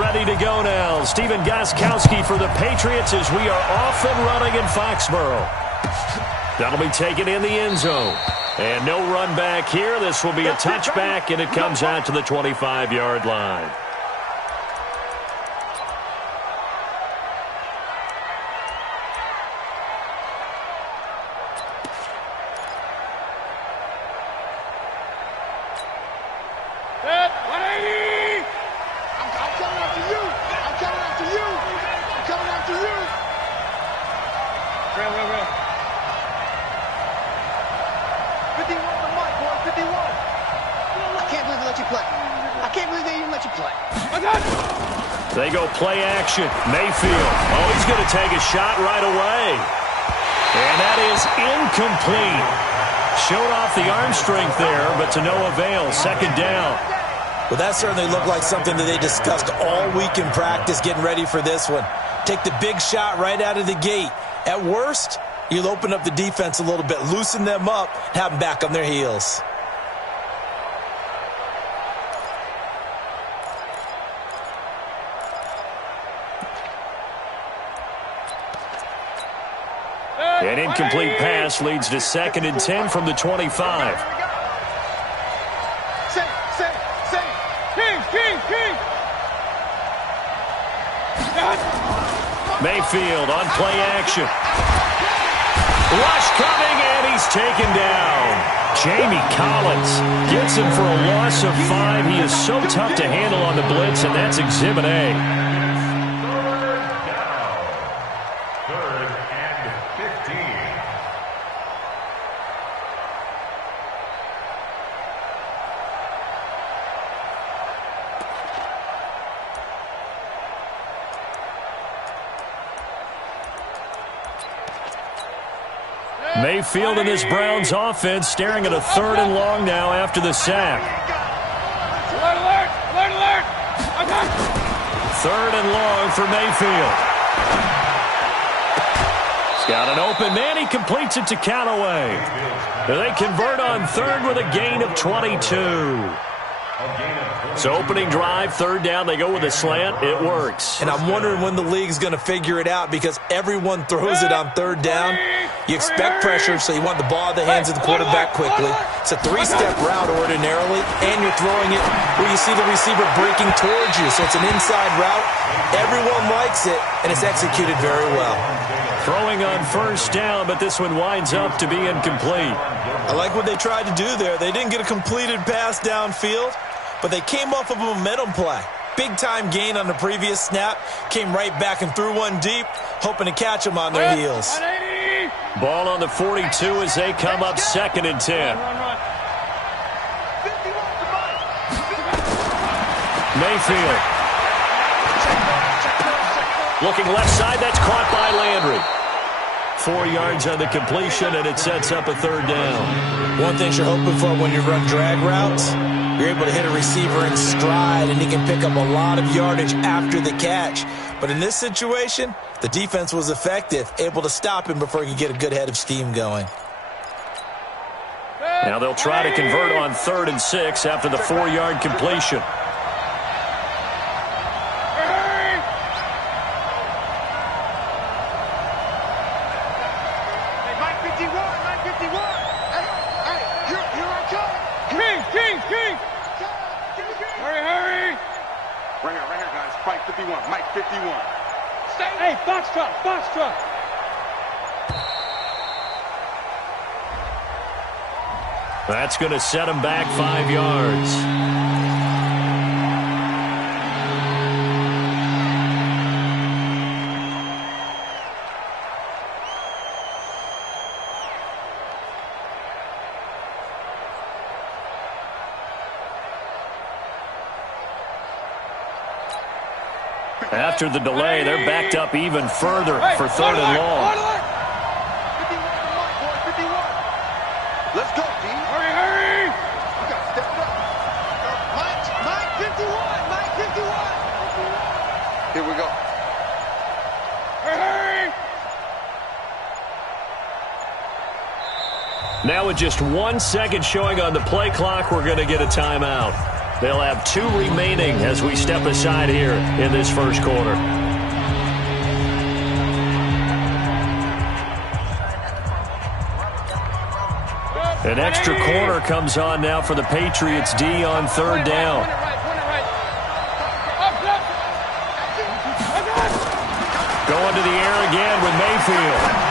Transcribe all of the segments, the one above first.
Ready to go now. Steven Gostkowski for the Patriots as we are off and running in Foxborough. That'll be taken in the end zone. And no run back here. This will be a touchback, and it comes out to the 25-yard line. They go play action. Mayfield. Oh, he's going to take a shot right away. And that is incomplete. Showed off the arm strength there, but to no avail. Second down. Well, that certainly looked like something that they discussed all week in practice getting ready for this one. Take the big shot right out of the gate. At worst, you'll open up the defense a little bit, loosen them up, have them back on their heels. An incomplete pass leads to 2nd and 10 from the 25. Mayfield on play action. Rush coming, and he's taken down. Jamie Collins gets him for a loss of 5. He is so tough to handle on the blitz, and that's Exhibit A. Mayfield and this Browns offense staring at a 3rd and long now after the sack. Alert, alert, alert, alert. 3rd and long for Mayfield. He's got an open man. He completes it to Callaway. They convert on 3rd with a gain of 22. So opening drive, 3rd down, they go with a slant. It works. And I'm wondering when the league's going to figure it out because everyone throws it on 3rd down. You expect pressure, so you want the ball in the hands of the quarterback quickly. It's a 3-step route ordinarily, and you're throwing it where you see the receiver breaking towards you. So it's an inside route. Everyone likes it, and it's executed very well. Throwing on 1st down, but this one winds up to be incomplete. I like what they tried to do there. They didn't get a completed pass downfield, but they came off of a momentum play. Big-time gain on the previous snap. Came right back and threw one deep, hoping to catch them on their heels. Ball on the 42 as they come up 2nd and 10. Mayfield. Looking left side, that's caught by Landry. 4 yards on the completion, and it sets up a 3rd down. One thing you're hoping for when you run drag routes, you're able to hit a receiver in stride, and he can pick up a lot of yardage after the catch. But in this situation, the defense was effective, able to stop him before he could get a good head of steam going. Now they'll try to convert on 3rd and 6 after the 4-yard completion. Hey, box truck, box truck. That's going to set him back 5 yards. After the delay, they're backed up even further for 3rd and long. Let's go, D. Hurry, hurry. You got to step it up. Mike 51. Mike 51. Here we go. Hurry. Now with just 1 second showing on the play clock, we're going to get a timeout. They'll have 2 remaining as we step aside here in this first quarter. An extra corner comes on now for the Patriots D on 3rd down. Going to the air again with Mayfield.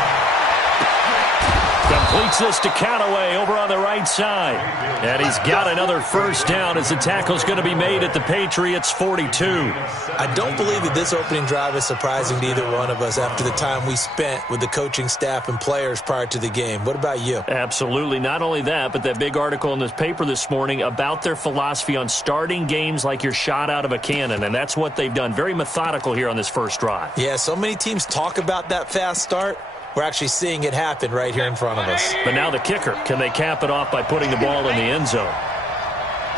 Completes this to Callaway over on the right side. And he's got another first down as the tackle's going to be made at the Patriots' 42. I don't believe that this opening drive is surprising to either one of us after the time we spent with the coaching staff and players prior to the game. What about you? Absolutely. Not only that, but that big article in this paper this morning about their philosophy on starting games like you're shot out of a cannon, and that's what they've done. Very methodical here on this first drive. Yeah, so many teams talk about that fast start. We're actually seeing it happen right here in front of us. But now the kicker. Can they cap it off by putting the ball in the end zone?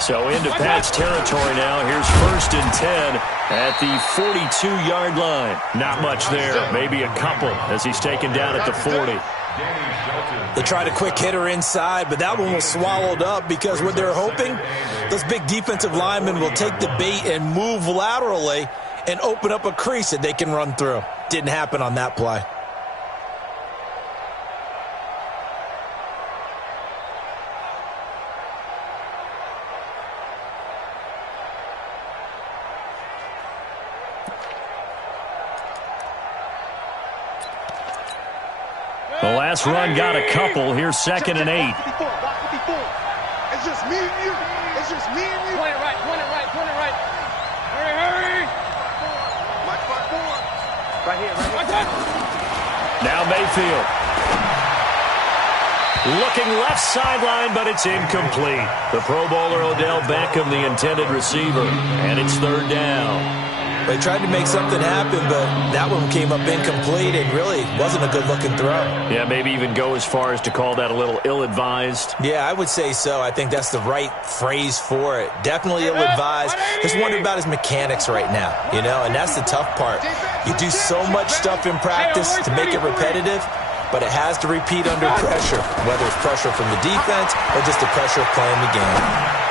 So into Pat's territory now. Here's 1st and 10 at the 42-yard line. Not much there. Maybe a couple as he's taken down at the 40. They tried a quick hitter inside, but that one was swallowed up because what they're hoping, those big defensive linemen will take the bait and move laterally and open up a crease that they can run through. Didn't happen on that play. The last run got a couple. Here's 2nd and 8. It's just me and you. It's just me and you. Point it right, point it right, point it right. Hurry, hurry. March 5-4. Right here, right here. Now Mayfield. Looking left sideline, but it's incomplete. The Pro Bowler Odell Beckham, the intended receiver. And it's 3rd down. They tried to make something happen, but that one came up incomplete and really wasn't a good-looking throw. Yeah, maybe even go as far as to call that a little ill-advised. Yeah, I would say so. I think that's the right phrase for it. Definitely ill-advised. Just wonder about his mechanics right now, you know, and that's the tough part. You do so much stuff in practice to make it repetitive, but it has to repeat under pressure, whether it's pressure from the defense or just the pressure of playing the game.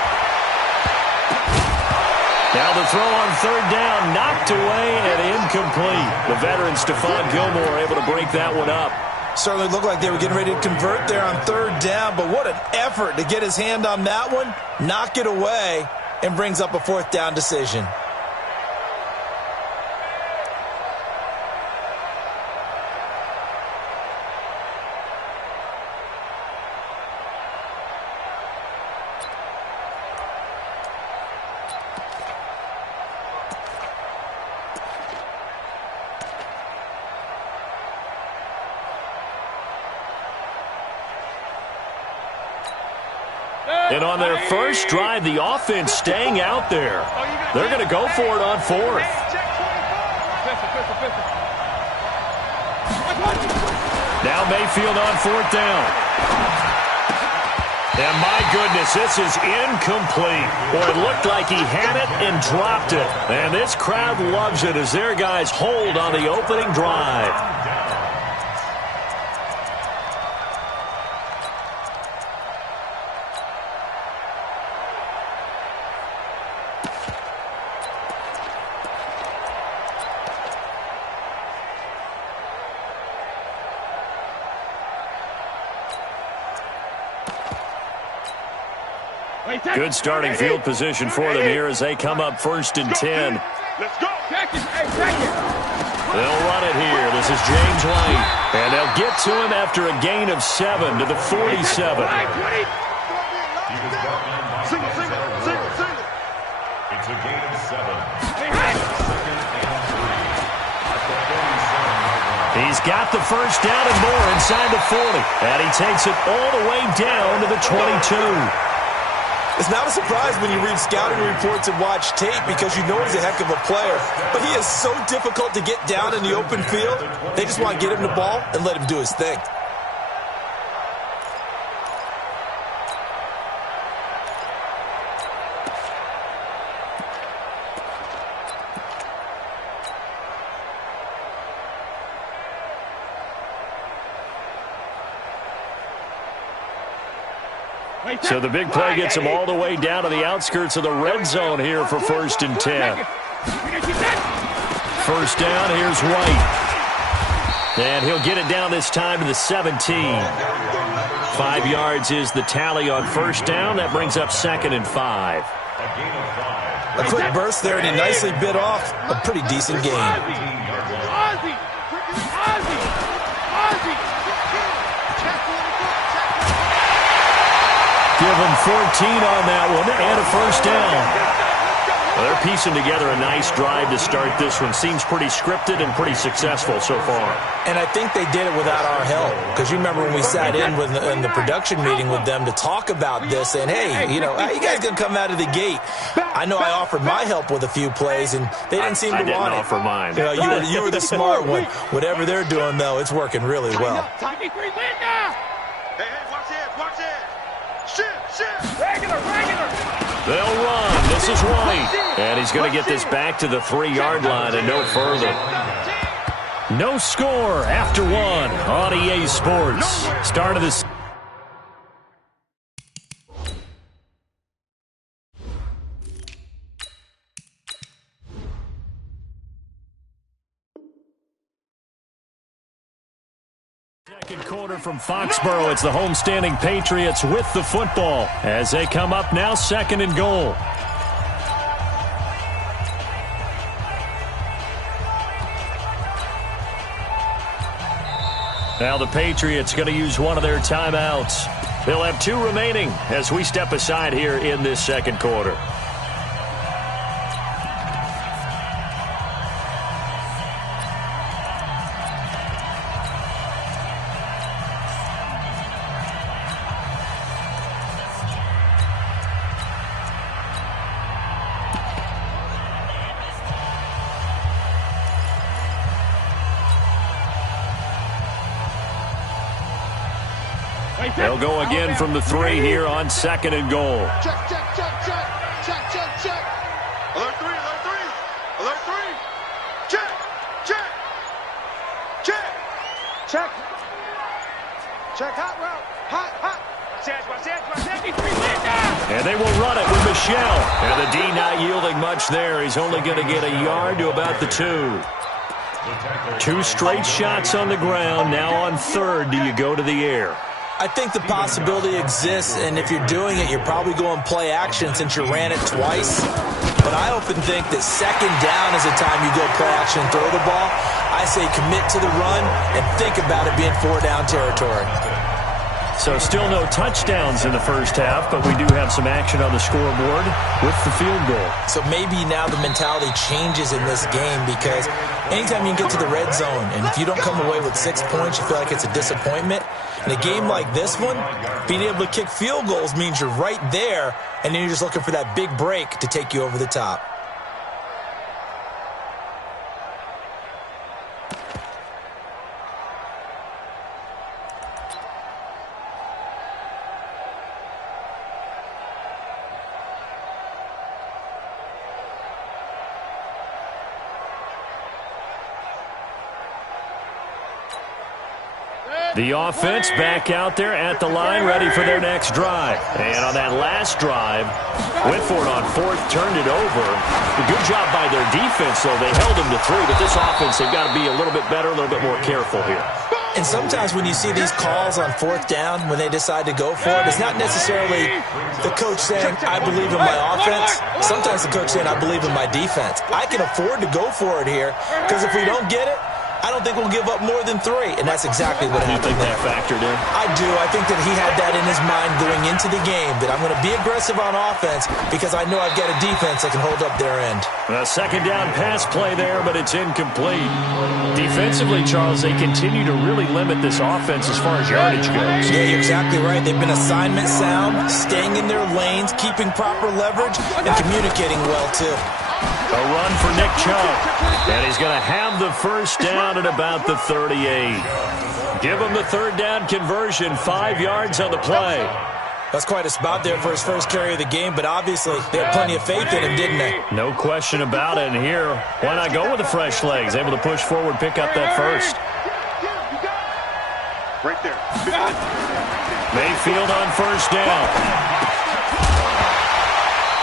Now the throw on 3rd down, knocked away and incomplete. The veteran Stephon Gilmore able to break that one up. Certainly looked like they were getting ready to convert there on 3rd down, but what an effort to get his hand on that one, knock it away, and brings up a 4th down decision. And on their first drive, the offense staying out there. They're going to go for it on 4th. Now Mayfield on 4th down. And my goodness, this is incomplete. Boy, it looked like he had it and dropped it. And this crowd loves it as their guys hold on the opening drive. Good starting field position for them here as they come up 1st and 10. Let's go. They'll run it here. This is James White. And they'll get to him after a gain of 7 to the 47. Single. It's a gain of 7. He's got the first down and more inside the 40. And he takes it all the way down to the 22. It's not a surprise when you read scouting reports and watch tape because you know he's a heck of a player. But he is so difficult to get down in the open field. They just want to get him the ball and let him do his thing. So the big play gets him all the way down to the outskirts of the red zone here for 1st and 10. First down, here's White. And he'll get it down this time to the 17. 5 yards is the tally on first down. That brings up 2nd and 5. A quick burst there, and he nicely bit off a pretty decent gain. Give him 14 on that one and a first down. Well, they're piecing together a nice drive to start this one. Seems pretty scripted and pretty successful so far. And I think they did it without our help. Because you remember when we sat in the production meeting with them to talk about this, and hey, you know, how you guys going to come out of the gate? I know I offered my help with a few plays, and they didn't seem to want it. I didn't offer mine. You know, you were the smart one. Whatever they're doing, though, it's working really well. Hey, watch it, watch it. Shit. Regular. They'll run. This is White. And he's going to get this back to the 3-yard line and no further. No score after 1 on EA Sports. Start of this. Second quarter from Foxborough. It's the homestanding Patriots with the football as they come up now 2nd and goal. Now the Patriots going to use one of their timeouts. They'll have 2 remaining as we step aside here in this second quarter. They'll go again from the 3 here on 2nd and goal. Check. Alert 3. Check. Hot route. Hot. And they will run it with Michelle. And the D not yielding much there. He's only going to get a yard to about the 2. 2 straight shots on the ground. Now on 3rd, do you go to the air? I think the possibility exists, and if you're doing it, you're probably going play action since you ran it twice. But I often think that 2nd down is the time you go play action and throw the ball. I say commit to the run and think about it being 4-down territory. So still no touchdowns in the first half, but we do have some action on the scoreboard with the field goal. So maybe now the mentality changes in this game because anytime you get to the red zone and if you don't come away with 6 points, you feel like it's a disappointment. In a game like this one, being able to kick field goals means you're right there, and then you're just looking for that big break to take you over the top. The offense back out there at the line, ready for their next drive. And on that last drive, went for it on 4th, turned it over. A good job by their defense, though. They held them to 3, but this offense, they've got to be a little bit better, a little bit more careful here. And sometimes when you see these calls on 4th down, when they decide to go for it, it's not necessarily the coach saying, I believe in my offense. Sometimes the coach saying, I believe in my defense. I can afford to go for it here because if we don't get it, I don't think we'll give up more than 3, and that's exactly what happened there. You think that factored in? I do. I think that he had that in his mind going into the game, that I'm going to be aggressive on offense because I know I've got a defense that can hold up their end. A 2nd down pass play there, but it's incomplete. Defensively, Charles, they continue to really limit this offense as far as yardage goes. Yeah, you're exactly right. They've been assignment sound, staying in their lanes, keeping proper leverage, and communicating well, too. A run for Nick Chubb. And he's going to have the first down at about the 38. Give him the 3rd down conversion, 5 yards on the play. That's quite a spot there for his first carry of the game, but obviously they had plenty of faith in him, didn't they? No question about it. And here, why not go with the fresh legs? Able to push forward, pick up that first. Right there. Mayfield on first down.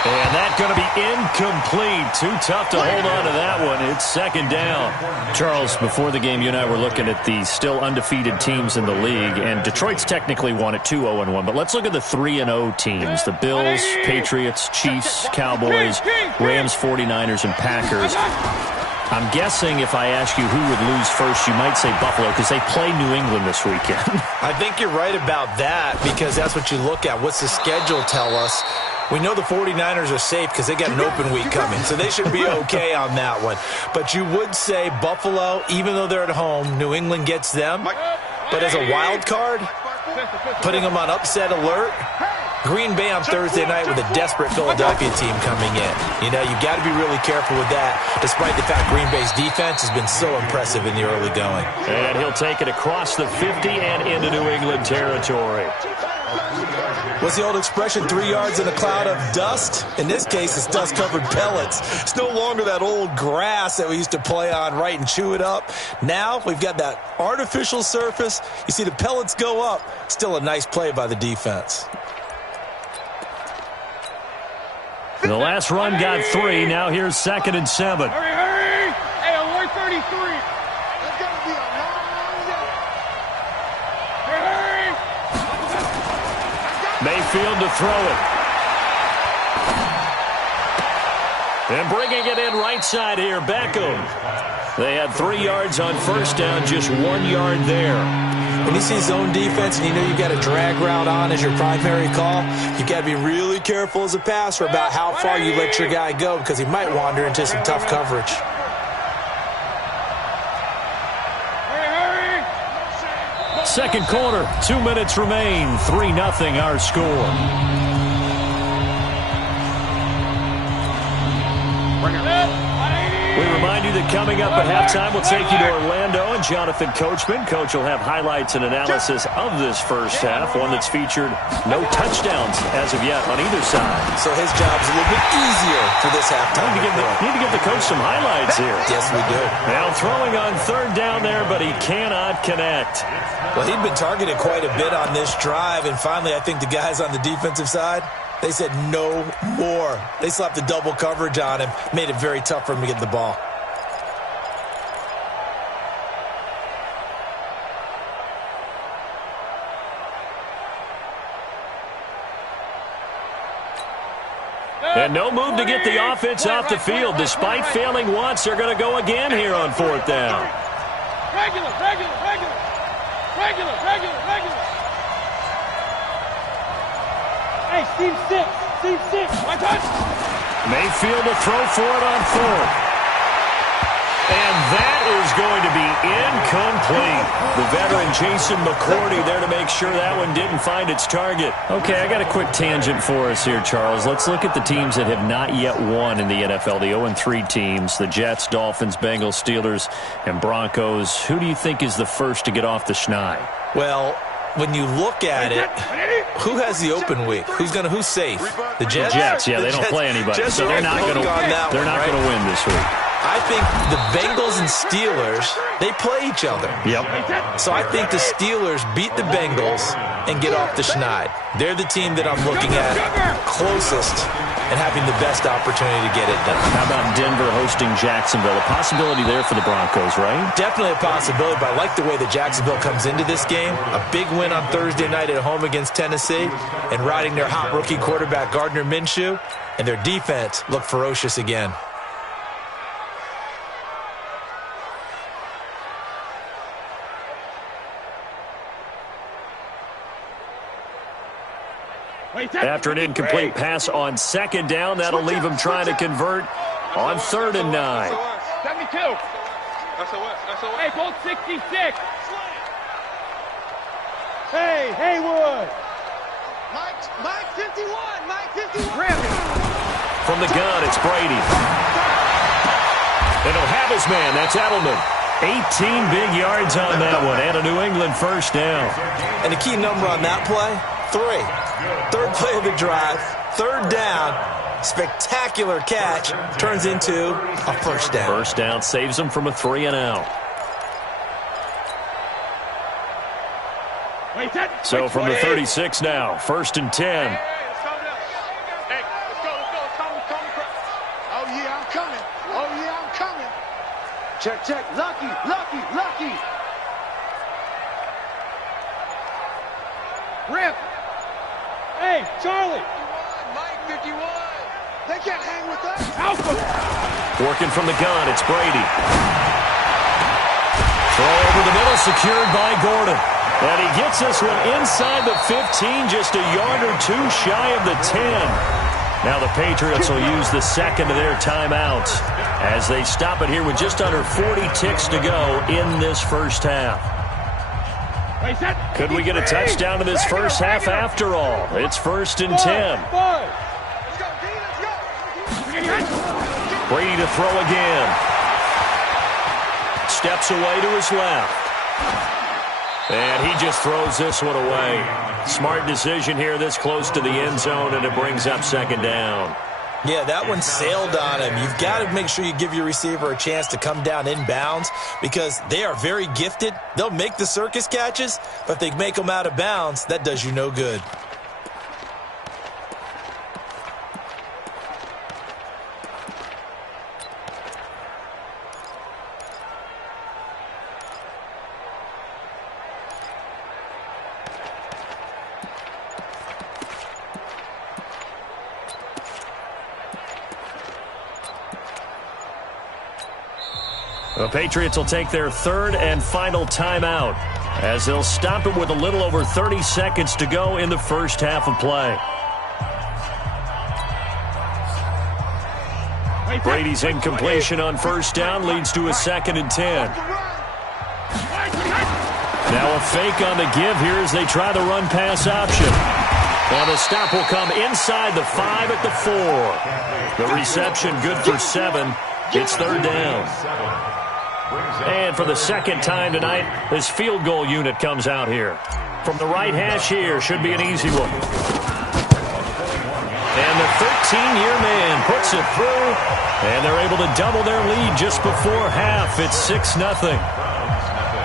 And that's going to be incomplete. Too tough to hold on to that one. It's second down. Charles, before the game, you and I were looking at the still undefeated teams in the league, and Detroit's technically won at 2-0-1. But let's look at the 3-0 teams. The Bills, Patriots, Chiefs, Cowboys, Rams, 49ers, and Packers. I'm guessing if I ask you who would lose first, you might say Buffalo because they play New England this weekend. I think you're right about that because that's what you look at. What's the schedule tell us? We know the 49ers are safe because they got an open week coming, so they should be okay on that one. But you would say Buffalo, even though they're at home, New England gets them. But as a wild card, putting them on upset alert, Green Bay on Thursday night with a desperate Philadelphia team coming in. You know, you've got to be really careful with that, despite the fact Green Bay's defense has been so impressive in the early going. And he'll take it across the 50 and into New England territory. What's the old expression, 3 yards in a cloud of dust? In this case, it's dust-covered pellets. It's no longer that old grass that we used to play on, right, and chew it up. Now we've got that artificial surface. You see the pellets go up. Still a nice play by the defense. The last run got 3. Now here's 2nd and 7. Hurry, hurry! Hey, alert 33. That's gonna be a long day. Hurry, hurry! Mayfield to throw it. And bringing it in right side here, Beckham. They had 3 yards on first down, just 1 yard there. When you see zone defense and you know you've got a drag route on as your primary call, you've got to be really careful as a passer about how far you let your guy go because he might wander into some tough coverage. Hurry, hurry! Second quarter, 2 minutes remain. 3-0 our score. We remind you that coming up at halftime, we'll take you to Orlando and Jonathan Coachman. Coach will have highlights and analysis of this first half, one that's featured no touchdowns as of yet on either side. So his job's a little bit easier for this halftime. Need to give the coach some highlights here. Yes, we do. Now throwing on third down there, but he cannot connect. Well, he'd been targeted quite a bit on this drive, and finally I think the guys on the defensive side, they said no more. They slapped the double coverage on him, made it very tough for him to get the ball. And no move to get the offense off the field. Despite failing once, they're going to go again here on fourth down. Regular, regular, regular. Regular, regular, regular. Hey, Steve 6. Steve 6. My touch. Mayfield to throw for it on fourth. And that is going to be incomplete. The veteran Jason McCourty there to make sure that one didn't find its target. Okay, I got a quick tangent for us here, Charles. Let's look at the teams that have not yet won in the NFL, the 0-3 teams, the Jets, Dolphins, Bengals, Steelers, and Broncos. Who do you think is the first to get off the schneid? Well, when you look at it, who has the open week? Who's safe? The Jets? The Jets, yeah, they don't play anybody, so they're not going to win this week. I think the Bengals and Steelers, they play each other. Yep. So I think the Steelers beat the Bengals and get off the schneid. They're the team that I'm looking at closest and having the best opportunity to get it done. How about Denver hosting Jacksonville? A possibility there for the Broncos, right? Definitely a possibility, but I like the way that Jacksonville comes into this game. A big win on Thursday night at home against Tennessee and riding their hot rookie quarterback Gardner Minshew, and their defense looked ferocious again. After an incomplete pass on second down, that'll leave him trying to convert on 3rd and 9. 72. Hey, bolt 66. Hey, Haywood. Mike 51. Mike 51. Grab it. From the gun, it's Brady. And he'll have his man. That's Edelman. 18 big yards on that one, and a New England first down. And the key number on that play, 3. Third play of the drive, 3rd down, spectacular catch, turns into a first down. First down saves him from a 3-and-out. So from the 36 now, 1st and 10. coming. Oh, yeah, I'm coming. Check, check. Lucky, lucky, lucky. Rip. Hey, Charlie. Mike 51. They can't hang with us. Alpha. Working from the gun, it's Brady. Throw over the middle, secured by Gordon. And he gets this one inside the 15, just a yard or two shy of the 10. Now the Patriots will use the second of their timeouts as they stop it here with just under 40 ticks to go in this first half. Could we get a touchdown in this first half after all? It's 1st and 10. Brady to throw again. Steps away to his left. And he just throws this one away. Smart decision here this close to the end zone, and it brings up 2nd down. Yeah, that one sailed on him. You've got to make sure you give your receiver a chance to come down inbounds because they are very gifted. They'll make the circus catches, but if they make them out of bounds, that does you no good. The Patriots will take their 3rd and final timeout as they'll stop it with a little over 30 seconds to go in the first half of play. Brady's incompletion on 1st down leads to a 2nd and 10. Now a fake on the give here as they try the run-pass option. And the stop will come inside the 5 at the 4. The reception good for 7. It's 3rd down. And for the 2nd time tonight, his field goal unit comes out here. From the right hash here, should be an easy one. And the 13-year man puts it through, and they're able to double their lead just before half. It's 6-0.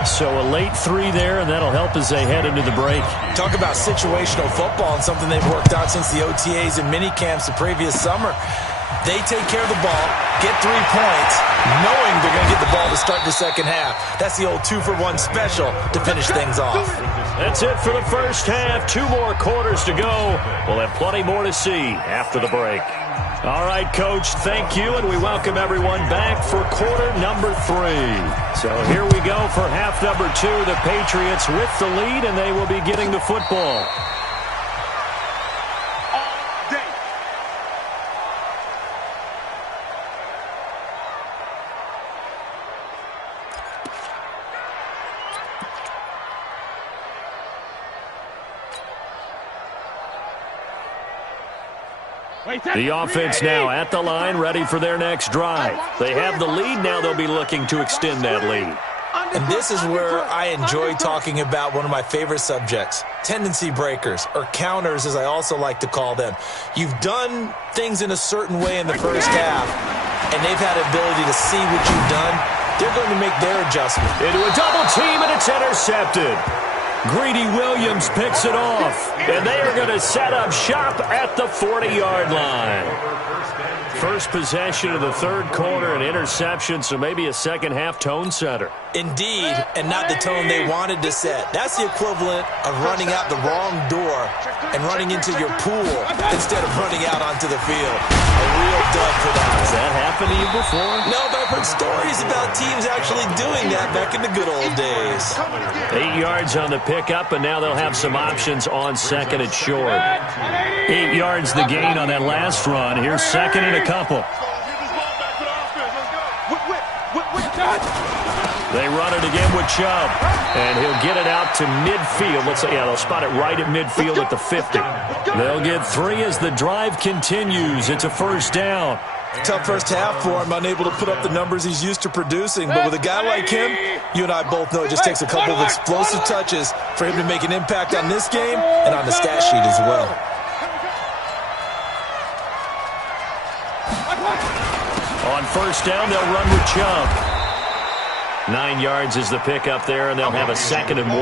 So a late 3 there, and that'll help as they head into the break. Talk about situational football and something they've worked on since the OTAs and mini camps the previous summer. They take care of the ball, get 3 points, knowing they're going to get the ball to start the second half. That's the old 2-for-1 special to finish things off. That's it for the first half. 2 more quarters to go. We'll have plenty more to see after the break. All right, Coach, thank you, and we welcome everyone back for quarter number 3. So here we go for half number 2. The Patriots with the lead, and they will be getting the football. The offense now at the line, ready for their next drive. They have the lead. Now they'll be looking to extend that lead. And this is where I enjoy talking about one of my favorite subjects, tendency breakers, or counters as I also like to call them. You've done things in a certain way in the first half, and they've had the ability to see what you've done. They're going to make their adjustment. Into a double team, and it's intercepted. Greedy Williams picks it off, and they are going to set up shop at the 40-yard line. First possession of the 3rd quarter, an interception, so maybe a second-half tone setter. Indeed, and not the tone they wanted to set. That's the equivalent of running out the wrong door and running into your pool instead of running out onto the field. A real dud for that. Has that happened to you before? No, but I've heard stories about teams actually doing that back in the good old days. 8 yards on the pickup, and now they'll have some options on 2nd and short. 8 yards the gain on that last run. Here's 2nd and a couple. They run it again with Chubb, and he'll get it out to midfield. Let's say, yeah, they'll spot it right at midfield at the 50. They'll get 3 as the drive continues. It's a 1st down. Tough first half for him, unable to put up the numbers he's used to producing. But with a guy like him, you and I both know it just takes a couple of explosive touches for him to make an impact on this game and on the stat sheet as well. On 1st down, they'll run with Chubb. 9 yards is the pickup there, and they'll have a 2nd and 1.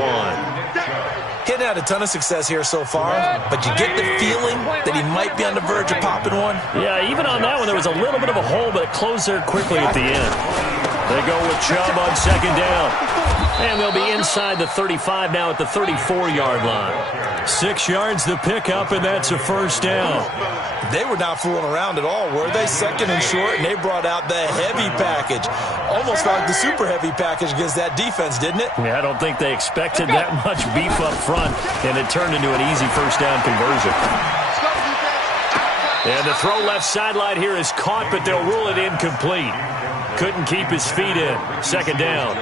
Hitting out a ton of success here so far, but you get the feeling that he might be on the verge of popping one. Yeah, even on that one, there was a little bit of a hole, but it closed there quickly at the end. They go with Chubb on 2nd down. And they'll be inside the 35 now at the 34-yard line. 6 yards the pickup, and that's a 1st down. They were not fooling around at all, were they? 2nd and short, and they brought out the heavy package. Almost felt like the super heavy package against that defense, didn't it? Yeah, I don't think they expected that much beef up front, and it turned into an easy 1st down conversion. And the throw left sideline here is caught, but they'll rule it incomplete. Couldn't keep his feet in. 2nd down.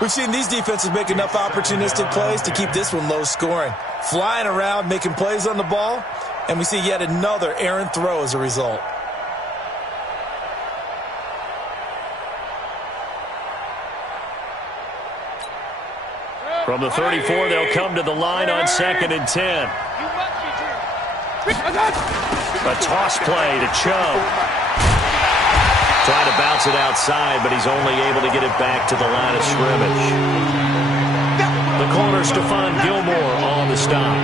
We've seen these defenses make enough opportunistic plays to keep this one low scoring. Flying around, making plays on the ball, and we see yet another errant throw as a result. From the 34, they'll come to the line on 2nd and 10. A toss play to Chubb. Trying to bounce it outside, but he's only able to get it back to the line of scrimmage. The corner, Stephon Gilmore, on the stop.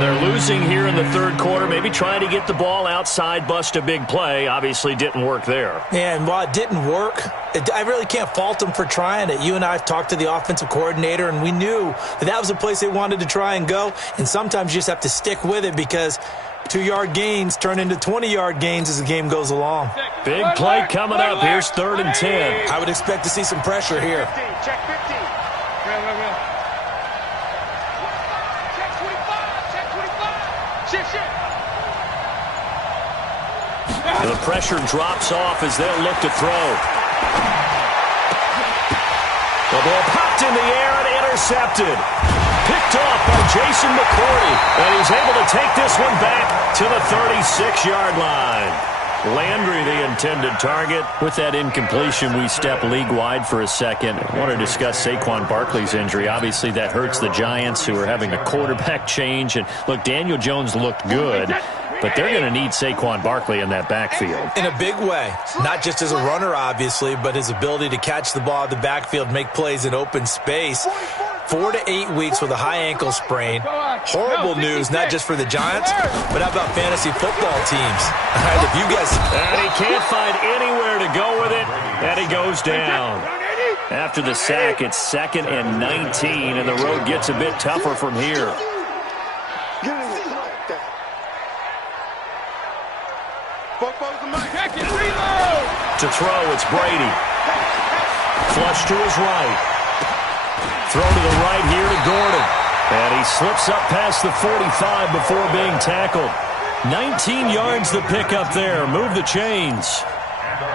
They're losing here in the 3rd quarter, maybe trying to get the ball outside, bust a big play. Obviously didn't work there. Yeah, and while it didn't work, I really can't fault them for trying it. You and I have talked to the offensive coordinator, and we knew that was a place they wanted to try and go, and sometimes you just have to stick with it because 2-yard gains turn into 20-yard gains as the game goes along. Big play coming up. Here's 3rd and 10. I would expect to see some pressure here. Check 15. The pressure drops off as they'll look to throw. The ball popped in the air and intercepted. Picked off by Jason McCourty. And he's able to take this one back to the 36-yard line. Landry, the intended target. With that incompletion, we step league-wide for a second. I want to discuss Saquon Barkley's injury. Obviously, that hurts the Giants, who are having a quarterback change. And, look, Daniel Jones looked good, but they're going to need Saquon Barkley in that backfield. In a big way. Not just as a runner, obviously, but his ability to catch the ball in the backfield, make plays in open space. 4 to 8 weeks with a high ankle sprain. Horrible news, not just for the Giants, but how about fantasy football teams? All right, if you guys... And he can't find anywhere to go with it, and he goes down. After the sack, it's 2nd and 19, and the road gets a bit tougher from here. To throw, it's Brady. Flush to his right. Throw to the right here to Gordon. And he slips up past the 45 before being tackled. 19 yards the pickup there. Move the chains.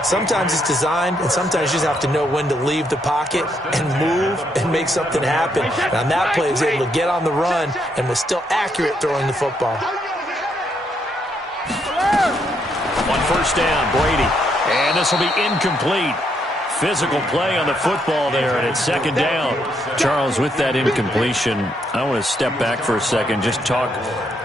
Sometimes it's designed, and sometimes you just have to know when to leave the pocket and move and make something happen. And on that play, he was able to get on the run and was still accurate throwing the football. On 1st down, Brady. And this will be incomplete. Physical play on the football there, and it's 2nd down. Charles, with that incompletion, I want to step back for a second, just talk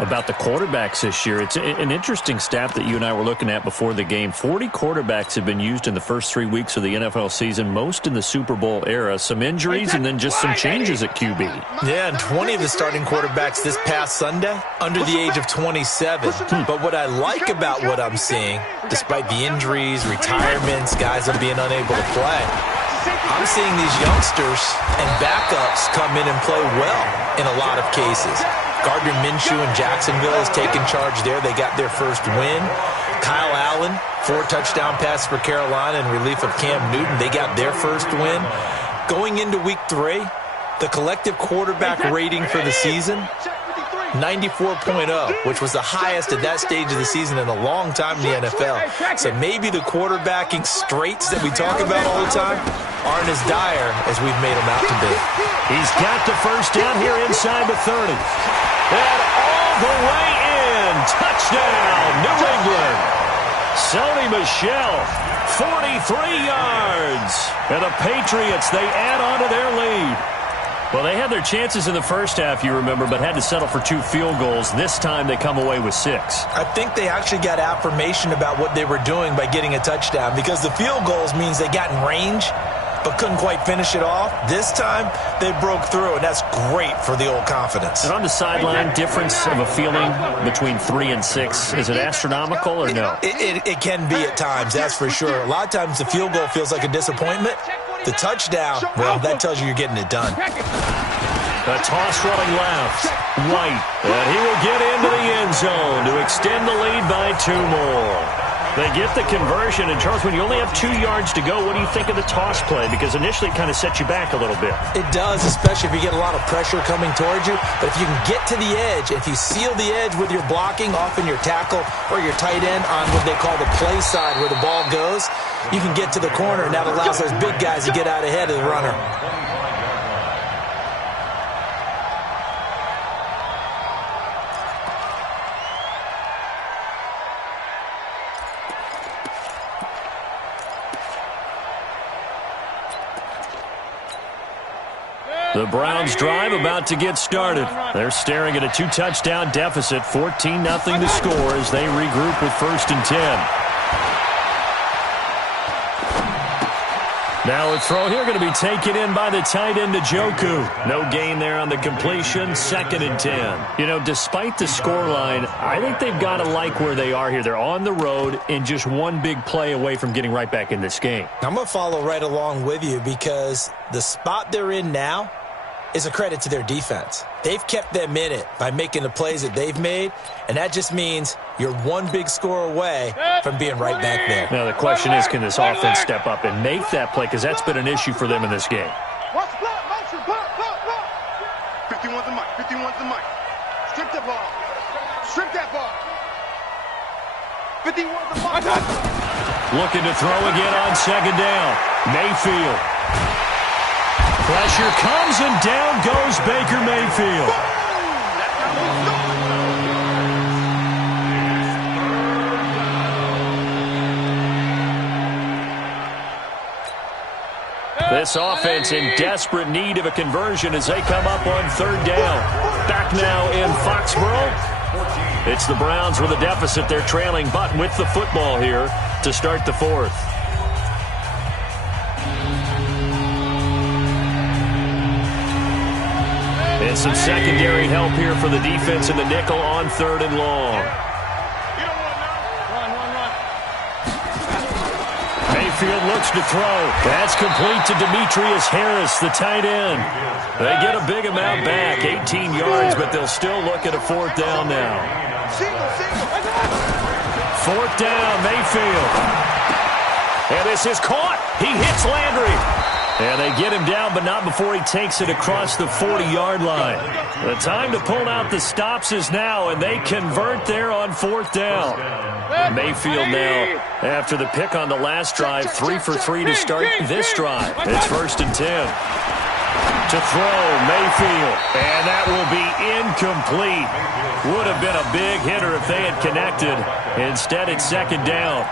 about the quarterbacks this year. It's an interesting stat that you and I were looking at before the game. 40 quarterbacks have been used in the first 3 weeks of the NFL season, most in the Super Bowl era. Some injuries and then just some changes at QB. Yeah, and 20 of the starting quarterbacks this past Sunday under the age of 27. But what I like about what I'm seeing, despite the injuries, retirements, guys are being unable to play, I'm seeing these youngsters and backups come in and play well in a lot of cases. Gardner Minshew in Jacksonville has taken charge there. They got their first win. Kyle Allen, 4 touchdown passes for Carolina in relief of Cam Newton. They got their first win. Going into week 3, the collective quarterback rating for the season, 94.0, which was the highest at that stage of the season in a long time in the NFL. So maybe the quarterbacking straits that we talk about all the time aren't as dire as we've made them out to be. He's got the first down here inside the 30. And all the way in. Touchdown, New England. Sony Michel, 43 yards. And the Patriots, they add on to their lead. Well, they had their chances in the first half, you remember, but had to settle for 2 field goals. This time they come away with 6. I think they actually got affirmation about what they were doing by getting a touchdown, because the field goals means they got in range, but couldn't quite finish it off. This time, they broke through, and that's great for the old confidence. And on the sideline, difference of a feeling between 3 and 6, is it astronomical or no? It can be at times, that's for sure. A lot of times the field goal feels like a disappointment. The touchdown, well, that tells you you're getting it done. A toss running left. White. And he will get into the end zone to extend the lead by 2 more. They get the conversion. And, Charles, when you only have 2 yards to go, what do you think of the toss play? Because initially it kind of sets you back a little bit. It does, especially if you get a lot of pressure coming towards you. But if you can get to the edge, if you seal the edge with your blocking, often your tackle or your tight end on what they call the play side where the ball goes, you can get to the corner, and that allows those big guys to get out ahead of the runner. The Browns drive about to get started. They're staring at a 2-touchdown deficit, 14-0 to score as they regroup with 1st and 10. Now a throw here going to be taken in by the tight end Njoku. No gain there on the completion, 2nd and 10. You know, despite the scoreline, I think they've got to like where they are here. They're on the road and just one big play away from getting right back in this game. I'm going to follow right along with you because the spot they're in now is a credit to their defense. They've kept them in it by making the plays that they've made, and that just means you're one big score away from being right back there. Now the question is, can this offense step up and make that play? Because that's been an issue for them in this game. 51's the mic. 51's the mic. Strip the ball. Strip that ball. 51's the mic. Looking to throw again on 2nd down. Mayfield. Pressure comes and down goes Baker Mayfield. That's how we start. This offense in desperate need of a conversion as they come up on 3rd down. Back now in Foxborough. It's the Browns with a deficit. They're trailing, but with the football here to start the 4th. And some secondary help here for the defense in the nickel on 3rd and long. Mayfield looks to throw. That's complete to Demetrius Harris, the tight end. They get a big amount back, 18 yards, but they'll still look at a 4th down now. 4th down, Mayfield. And this is caught. He hits Landry. And they get him down, but not before he takes it across the 40-yard line. The time to pull out the stops is now, and they convert there on 4th down. Mayfield now, after the pick on the last drive, 3 for 3 to start this drive. It's 1st and 10. To throw, Mayfield, and that will be incomplete. Would have been a big hitter if they had connected. Instead, it's 2nd down.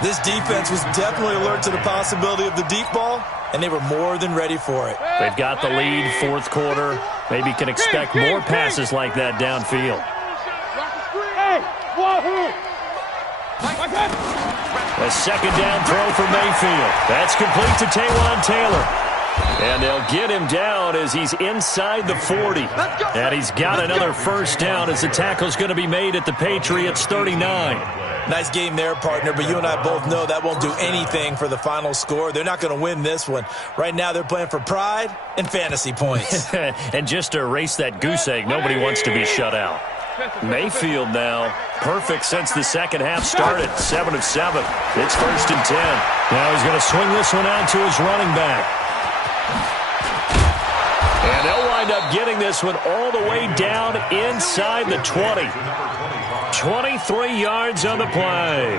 This defense was definitely alert to the possibility of the deep ball, and they were more than ready for it. They've got the lead, 4th quarter. Maybe can expect more passes like that downfield. A 2nd down throw for Mayfield. That's complete to Taywan Taylor. And they'll get him down as he's inside the 40. And he's got another 1st down as the tackle's going to be made at the Patriots' 39. Nice game there, partner, but you and I both know that won't do anything for the final score. They're not going to win this one. Right now they're playing for pride and fantasy points. And just to erase that goose egg, nobody wants to be shut out. Mayfield now, perfect since the second half started, 7 of 7. It's 1st and 10. Now he's going to swing this one out to his running back. And they'll wind up getting this one all the way down inside the 20. 23 yards on the play.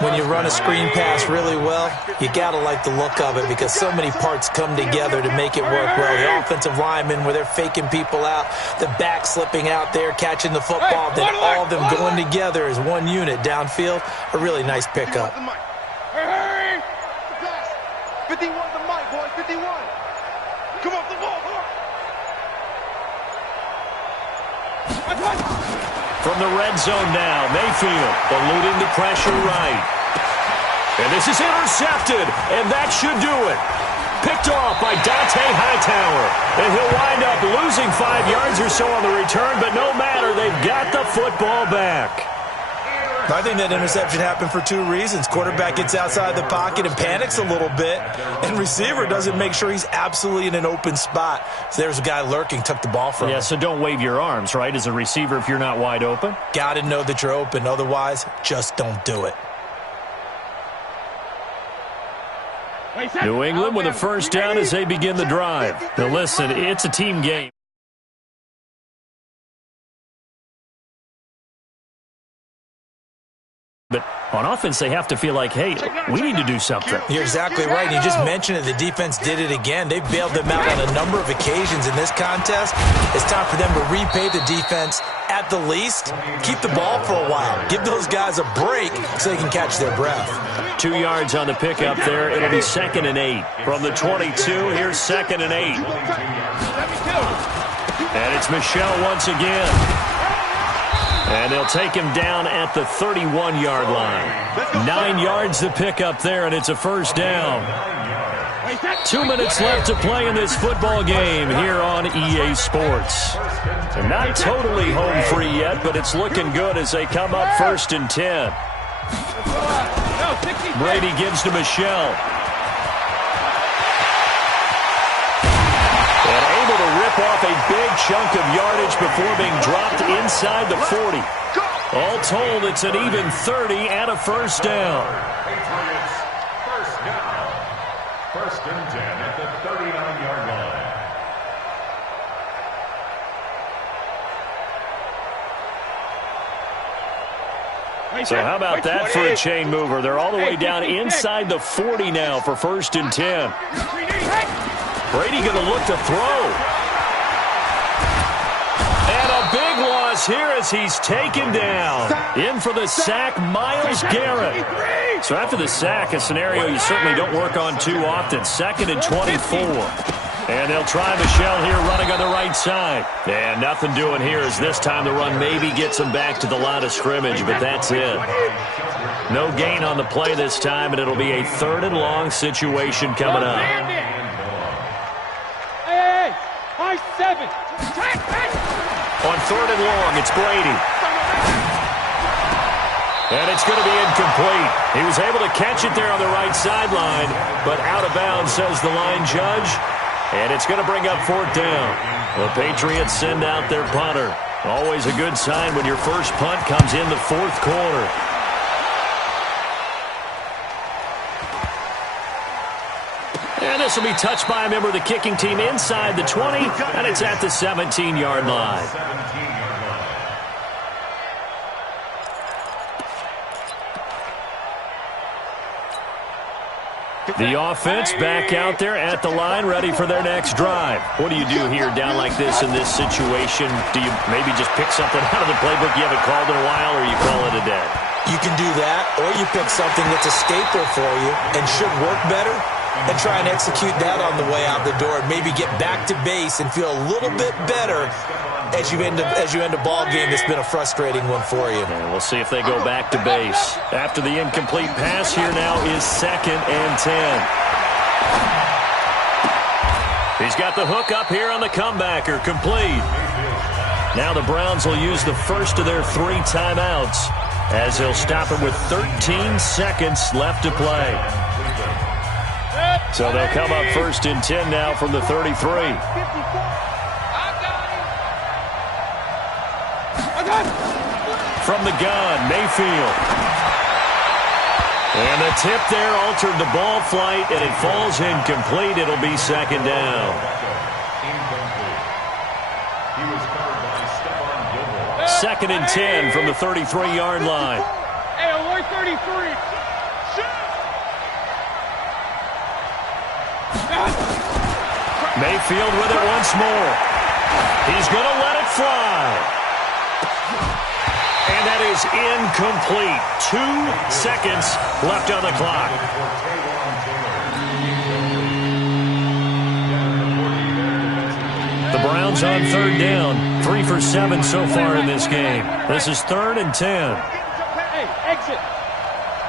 When you run a screen pass really well, you got to like the look of it because so many parts come together to make it work well. The offensive linemen, where they're faking people out, the back slipping out there, catching the football, then all of them going together as one unit downfield. A really nice pickup. 51's the mic, boys. 51. Come off the ball. From the red zone now, Mayfield eluding the pressure right. And this is intercepted, and that should do it. Picked off by Dante Hightower. And he'll wind up losing 5 yards or so on the return, but no matter, they've got the football back. I think that interception happened for 2 reasons. Quarterback gets outside the pocket and panics a little bit, and receiver doesn't make sure he's absolutely in an open spot. So there's a guy lurking, took the ball from him. Yeah, so don't wave your arms, right, as a receiver if you're not wide open. Got to know that you're open. Otherwise, just don't do it. New England with a first down as they begin the drive. Now listen, it's a team game. But on offense, they have to feel like, hey, we need to do something. You're exactly right. And you just mentioned it. The defense did it again. They bailed them out on a number of occasions in this contest. It's time for them to repay the defense at the least. Keep the ball for a while. Give those guys a break so they can catch their breath. 2 yards on the pickup there. It'll be 2nd and 8. From the 22, here's 2nd and 8. And it's Michel once again. And they'll take him down at the 31-yard line. 9 yards to pick up there, and it's a first down. 2 minutes left to play in this football game here on EA Sports. They're not totally home free yet, but it's looking good as they come up 1st and 10. Brady gives to Michel. And able to rip off a big chunk of yardage before being dropped inside the 40. All told, it's an even 30 and a first down. Patriots, first down. 1st and 10 at the 39-yard line. So how about that for a chain mover? They're all the way down inside the 40 now for 1st and 10. Brady going to look to throw. And a big loss here as he's taken down. In for the sack, Myles Garrett. So after the sack, a scenario you certainly don't work on too often. 2nd and 24. And they'll try Michel here running on the right side. And nothing doing here as this time the run maybe gets him back to the line of scrimmage, but that's it. No gain on the play this time, and it'll be a 3rd and long situation coming up. High 7. On 3rd and long, it's Brady. And it's going to be incomplete. He was able to catch it there on the right sideline, but out of bounds, says the line judge. And it's going to bring up 4th down. The Patriots send out their punter. Always a good sign when your first punt comes in the 4th quarter. And this will be touched by a member of the kicking team inside the 20, and it's at the 17-yard line. The offense back out there at the line, ready for their next drive. What do you do here down like this in this situation? Do you maybe just pick something out of the playbook you haven't called in a while, or you call it a day? You can do that, or you pick something that's a staple for you and should work better, and try and execute that on the way out the door, and maybe get back to base and feel a little bit better as you end a ball game that's been a frustrating one for you. And we'll see if they go back to base. After the incomplete pass, here now is 2nd and 10. He's got the hook up here on the comebacker, complete. Now the Browns will use the first of their 3 timeouts as they'll stop him with 13 seconds left to play. So they'll come up 1st and 10 now from the 33. From the gun, Mayfield. And the tip there altered the ball flight, and it falls incomplete. It'll be 2nd down. 2nd and 10 from the 33-yard line. Hey, alert 33. Mayfield with it once more. He's going to let it fly. And that is incomplete. 2 seconds left on the clock. The Browns on 3rd down. 3 for 7 so far in this game. This is 3rd and 10. Hey, exit.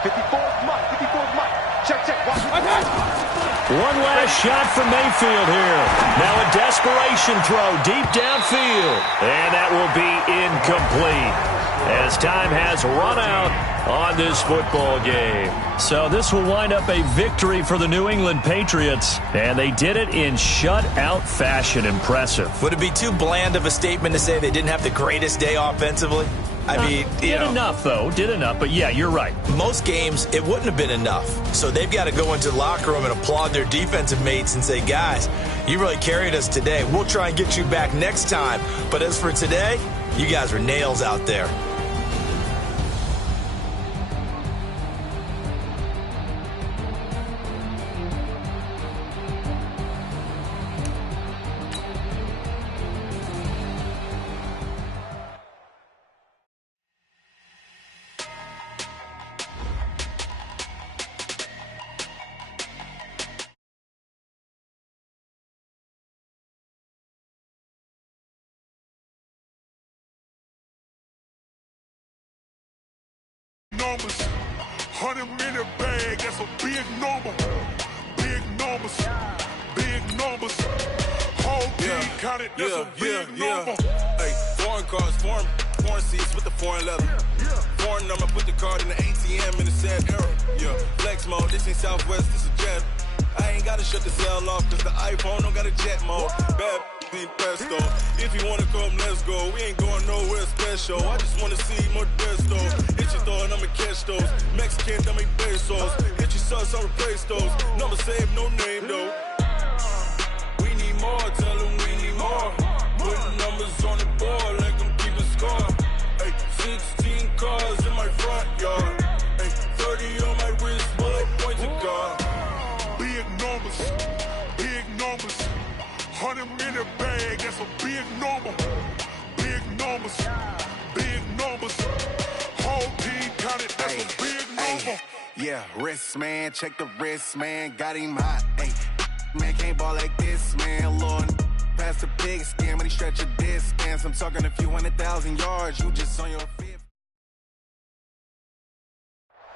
54's Mike. 54's Mike. Check. Watch it. One last shot from Mayfield here. Now a desperation throw deep downfield. And that will be incomplete as time has run out on this football game. So this will wind up a victory for the New England Patriots, and they did it in shutout fashion. Impressive. Would it be too bland of a statement to say they didn't have the greatest day offensively? I mean, did enough, though. Did enough. But, yeah, you're right. Most games, it wouldn't have been enough. So they've got to go into the locker room and applaud their defensive mates and say, guys, you really carried us today. We'll try and get you back next time. But as for today, you guys were nails out there. Numbers, 100-minute bag, that's a big number. Big numbers, whole team counted, that's a big number. Hey, foreign cars, foreign seats with the foreign leather. Foreign number, put the card in the ATM in the sad era. Yeah, flex mode, this ain't Southwest, this is jet. I ain't gotta shut the cell off, cause the iPhone don't got a jet mode. Bad be pesto. If you wanna come, let's go. We ain't going nowhere special. I just wanna see more Modesto. Hit your thought, I'ma catch those. Mexican, dame pesos. Hit your sauce, I'll replace those. Number save, no name though. We need more, tell them we need more. Putting numbers on the board, like them keep a score. Hey, 16 cars in my front yard. Hey, 30 on my wrist, bullet point to God. Big numbers, 100-minute bag, that's a big number. Big numbers, whole team counted, that's a big number. Yeah, wrist man, check the wrist man, got him hot. Hey, man can't ball like this, man. Lord, past the big scam, but he stretch a distance. I'm talking a few 100,000 yards, you just on your feet.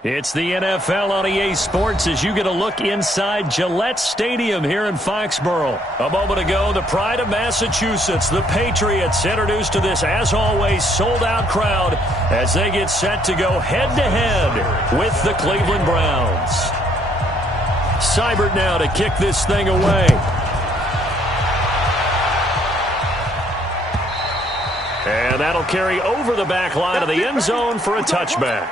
It's the NFL on EA Sports as you get a look inside Gillette Stadium here in Foxborough. A moment ago, the pride of Massachusetts, the Patriots, introduced to this, as always, sold-out crowd as they get set to go head-to-head with the Cleveland Browns. Seibert now to kick this thing away. And that'll carry over the back line of the end zone for a touchback.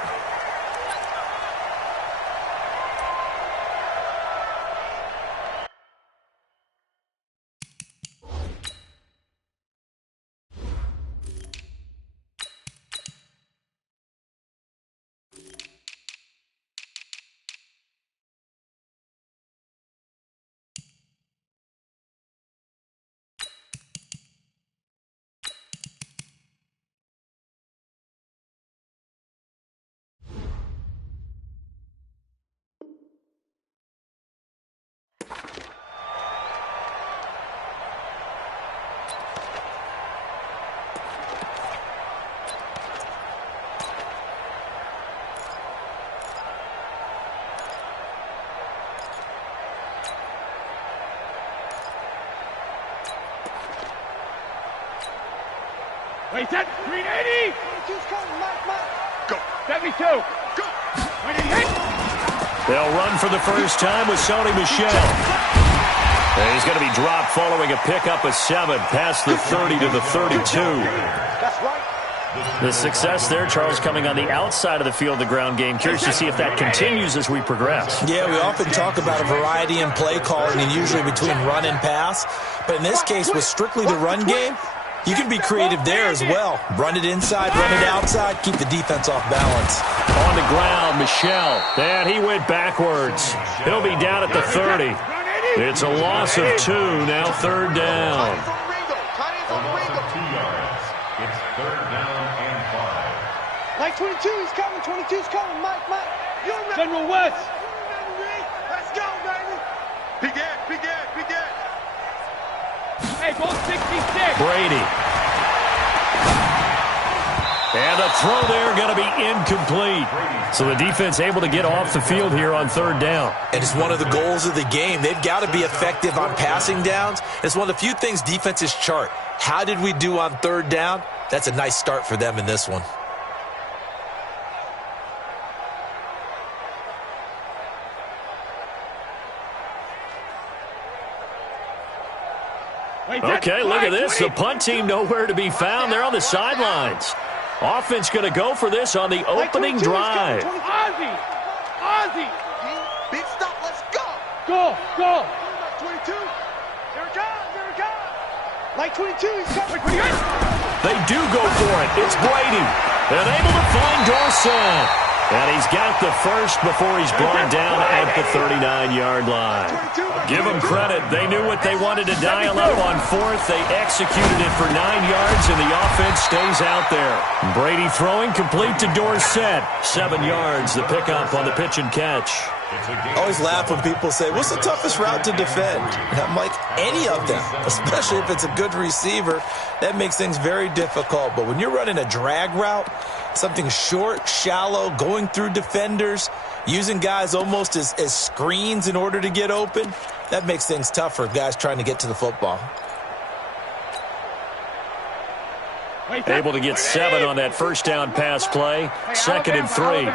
Wait, set, 380! 22's coming, Mike. Go. 72. Go. 28. They'll run for the first time with Sony Michel. And he's going to be dropped following a pickup of 7 past the 30 to the 32. That's right. The success there, Charles, coming on the outside of the field, the ground game. Curious to see if that continues as we progress. Yeah, we often talk about a variety in play calling and usually between run and pass. But in this case, with strictly the run game, you can be creative there as well. Run it inside, run it outside, keep the defense off balance. On the ground, Michel. And he went backwards. He'll be down at the 30. It's a loss of 2, now third down. Loss of 2 yards. It's third down and 5. Mike 22, he's coming. 22's coming. Mike. General West. Let's go, baby. Begin. Hey, ball 66. Brady. And the throw there going to be incomplete. So the defense able to get off the field here on third down. And it's one of the goals of the game. They've got to be effective on passing downs. It's one of the few things defenses chart. How did we do on third down? That's a nice start for them in this one. Okay, look at this. The punt team nowhere to be found. They're on the sidelines. Offense going to go for this on the opening drive. Ozzy! Big stop, let's go! Go! 22. There it comes. Like 22, he's coming. They do go for it. It's Brady. And able to find Dorsett. And he's got the first before he's brought down at the 39-yard line. Give them credit. They knew what they wanted to dial up on fourth. They executed it for 9 yards, and the offense stays out there. Brady throwing complete to Dorsett. 7 yards, the pickup on the pitch and catch. I always laugh when people say, what's the toughest route to defend? And I'm like, any of them, especially if it's a good receiver. That makes things very difficult. But when you're running a drag route, something short, shallow, going through defenders, using guys almost as screens in order to get open, that makes things tough for guys trying to get to the football. Able to get 7 on that first down pass play. 2nd and 3.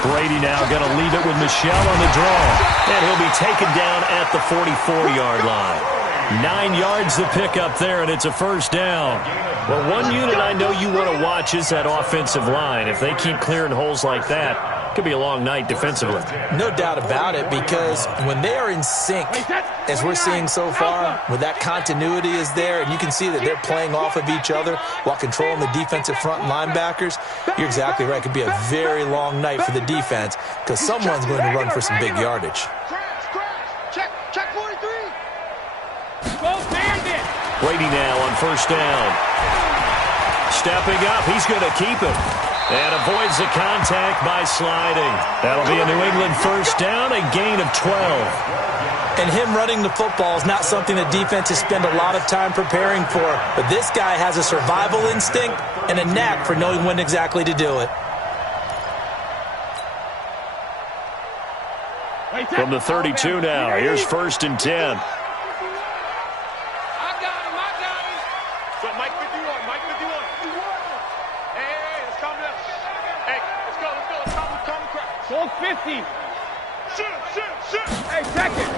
Brady now going to leave it with Michel on the draw. And he'll be taken down at the 44-yard line. 9 yards the pickup there, and it's a first down. Well, one unit I know you want to watch is that offensive line. If they keep clearing holes like that, it could be a long night defensively. No doubt about it, because when they are in sync, as we're seeing so far, when that continuity is there, and you can see that they're playing off of each other while controlling the defensive front linebackers, you're exactly right. It could be a very long night for the defense because someone's going to run for some big yardage. Check 43. Brady now on first down. Stepping up, he's going to keep it. And avoids the contact by sliding. That'll be a New England first down, a gain of 12. And him running the football is not something that defenses spend a lot of time preparing for. But this guy has a survival instinct and a knack for knowing when exactly to do it. From the 32 now, here's 1st and 10. So Mike 51. Hey, let's calm down. Hey, let's go. Let's calm the crowd. Goal 50. Shoot. Hey, second.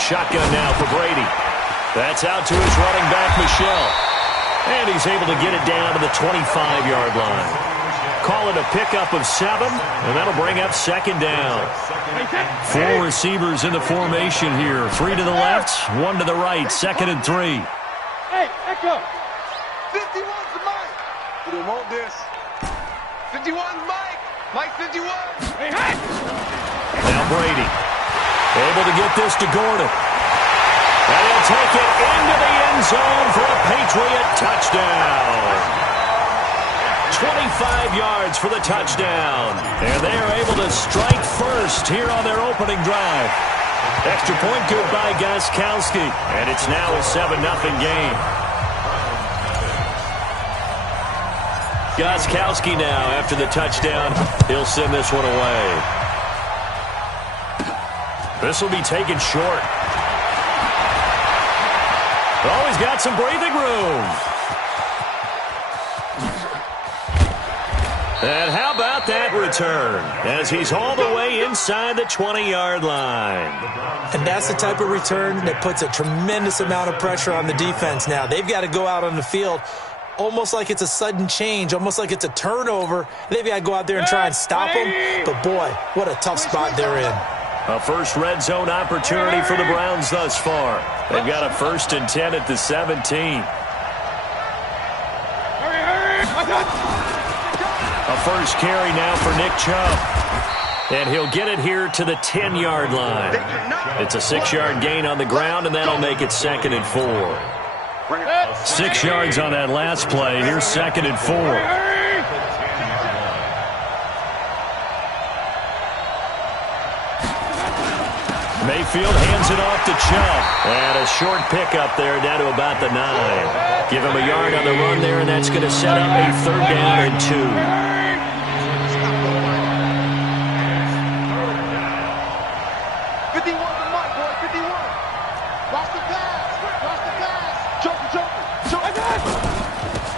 Shotgun now for Brady. That's out to his running back, Michel. And he's able to get it down to the 25-yard line. Call it a pickup of 7, and that'll bring up 2nd down. 4 receivers in the formation here. 3 to the left, 1 to the right. 2nd and 3. Hey, Echo. 51's the Mike. We don't want this. 51's Mike. Mike 51. Hey. Now Brady. Able to get this to Gordon. And he'll take it into the end zone for a Patriot touchdown. 25 yards for the touchdown. And they are able to strike first here on their opening drive. Extra point good by Gostkowski. And it's now a 7-0 game. Gostkowski now after the touchdown. He'll send this one away. This will be taken short. Oh, he's got some breathing room. And how about that return as he's all the way inside the 20-yard line. And that's the type of return that puts a tremendous amount of pressure on the defense now. They've got to go out on the field almost like it's a sudden change, almost like it's a turnover. They've got to go out there and try and stop them. But, boy, what a tough spot they're in. A first red zone opportunity for the Browns thus far. They've got a 1st and 10 at the 17. A first carry now for Nick Chubb. And he'll get it here to the 10-yard line. It's a 6-yard gain on the ground, and that'll make it 2nd and 4. 6 yards on that last play. Here's 2nd and 4. Mayfield hands it off to Chubb. And a short pickup there down to about the 9. Give him a yard on the run there, and that's going to set up a 3rd down and 2. 51 to Mike, boy, 51. Watch the pass. Watch the pass. Joker.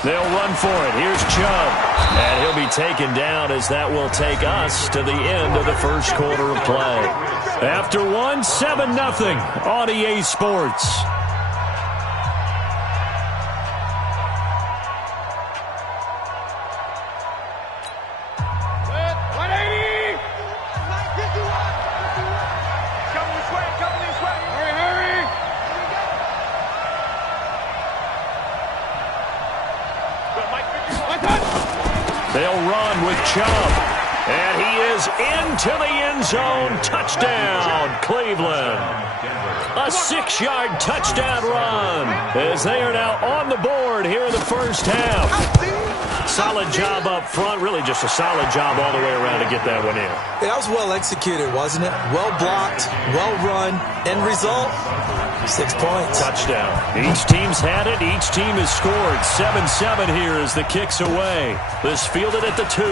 They'll run for it. Here's Chubb. And he'll be taken down as that will take us to the end of the first quarter of play. After 7-0 on EA Sports. They'll run with Chubb. And he is into the end zone. Touchdown, Cleveland. A 6-yard touchdown run as they are now on the board here in the first half. Solid job up front. Really just a solid job all the way around to get that one in. That was well executed, wasn't it? Well blocked, well run. End result, 6 points. Touchdown. Each team's had it. Each team has scored. 7-7 here as the kick's away. This fielded at the 2.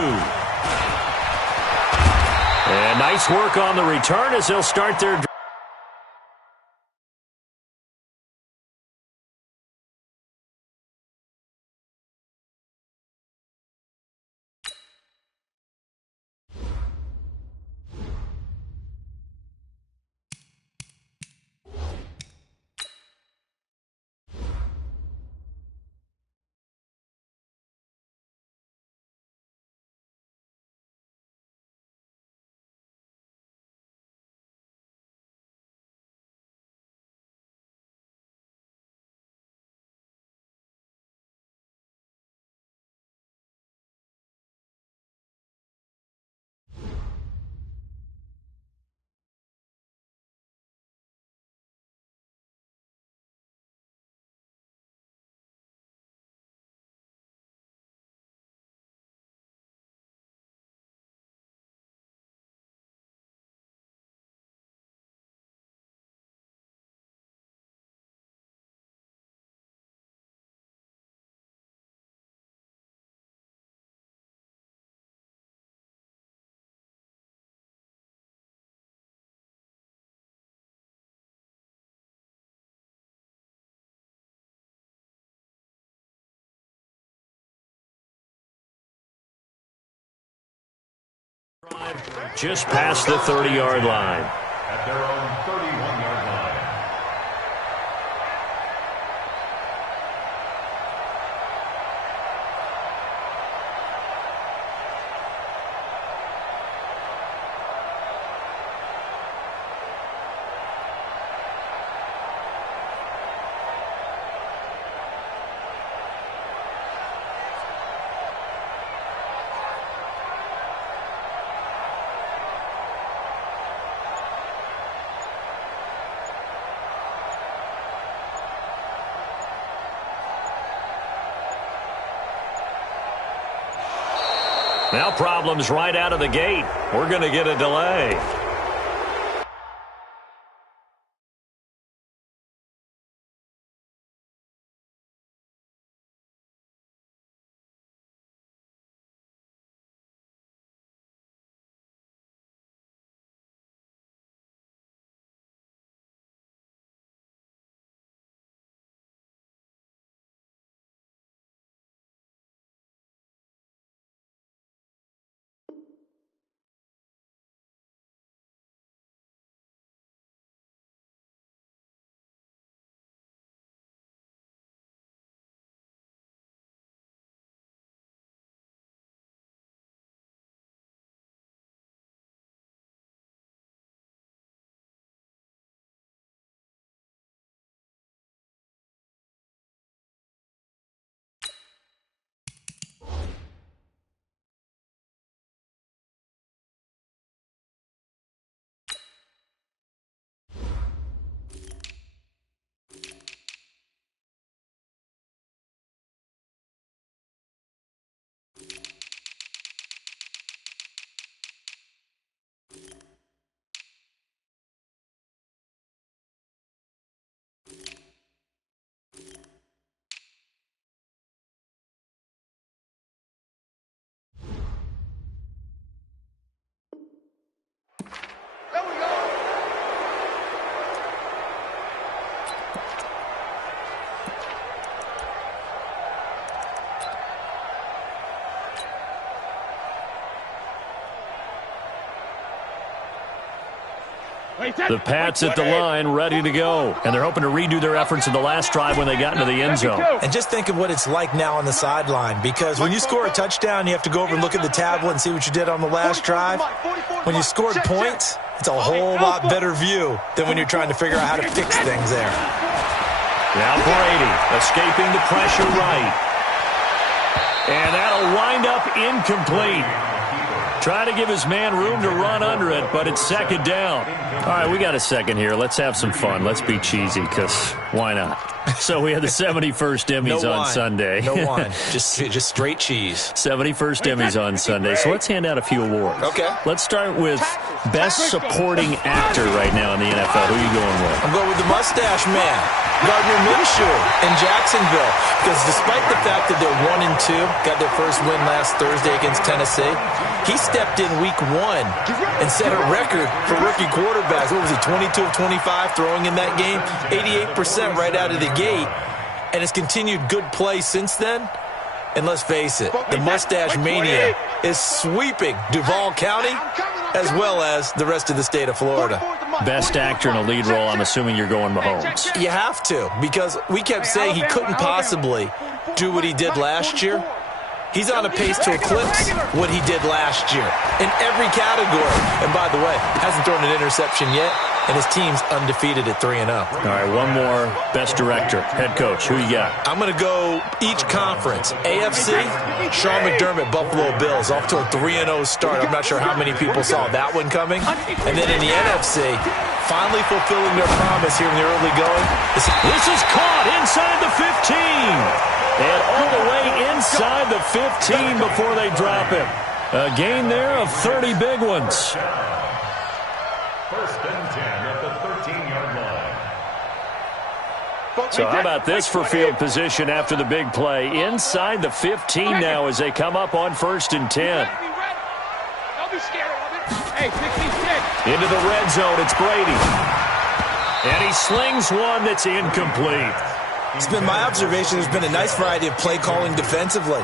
And nice work on the return as they'll start their drive. Just past the 30-yard line. At their own 31-yard line. Now problems right out of the gate. We're going to get a delay. The Pats at the line, ready to go. And they're hoping to redo their efforts in the last drive when they got into the end zone. And just think of what it's like now on the sideline, because when you score a touchdown, you have to go over and look at the tablet and see what you did on the last drive. When you scored points, it's a whole lot better view than when you're trying to figure out how to fix things there. Now Brady escaping the pressure right. And that'll wind up incomplete. Trying to give his man room to run under it, but it's second down. All right, we got a second here. Let's have some fun. Let's be cheesy, because why not? So we had the 71st Emmys on Sunday. No wine. Just straight cheese. 71st Emmys on Sunday. So let's hand out a few awards. Okay. Let's start with Best Supporting Actor right now in the NFL. Who are you going with? I'm going with the Mustache Man, Gardner Minshew in Jacksonville. Because despite the fact that they're 1-2, got their first win last Thursday against Tennessee, he stepped in week 1 and set a record for rookie quarterbacks. What was he, 22 of 25 throwing in that game? 88% right out of the gate. And has continued good play since then. And let's face it, the Mustache Mania is sweeping Duval County as well as the rest of the state of Florida. Best actor in a lead role, I'm assuming you're going Mahomes. You have to, because we kept saying he couldn't possibly do what he did last year. He's on a pace to eclipse what he did last year in every category. And by the way, hasn't thrown an interception yet, and his team's undefeated at 3-0. All right, one more. Best director, head coach. Who you got? I'm going to go each conference. AFC, Sean McDermott, Buffalo Bills, off to a 3-0 start. I'm not sure how many people saw that one coming. And then in the NFC, finally fulfilling their promise here in the early going. This is caught inside the 15. And all the way inside the 15 before they drop him. A gain there of 30 big ones. First and 10 at the 13-yard line. So how about this for field position after the big play? Inside the 15 now as they come up on 1st and 10. Don't be scared of it. Hey, 66. Into the red zone, it's Brady. And he slings one that's incomplete. It's been my observation there's been a nice variety of play calling defensively.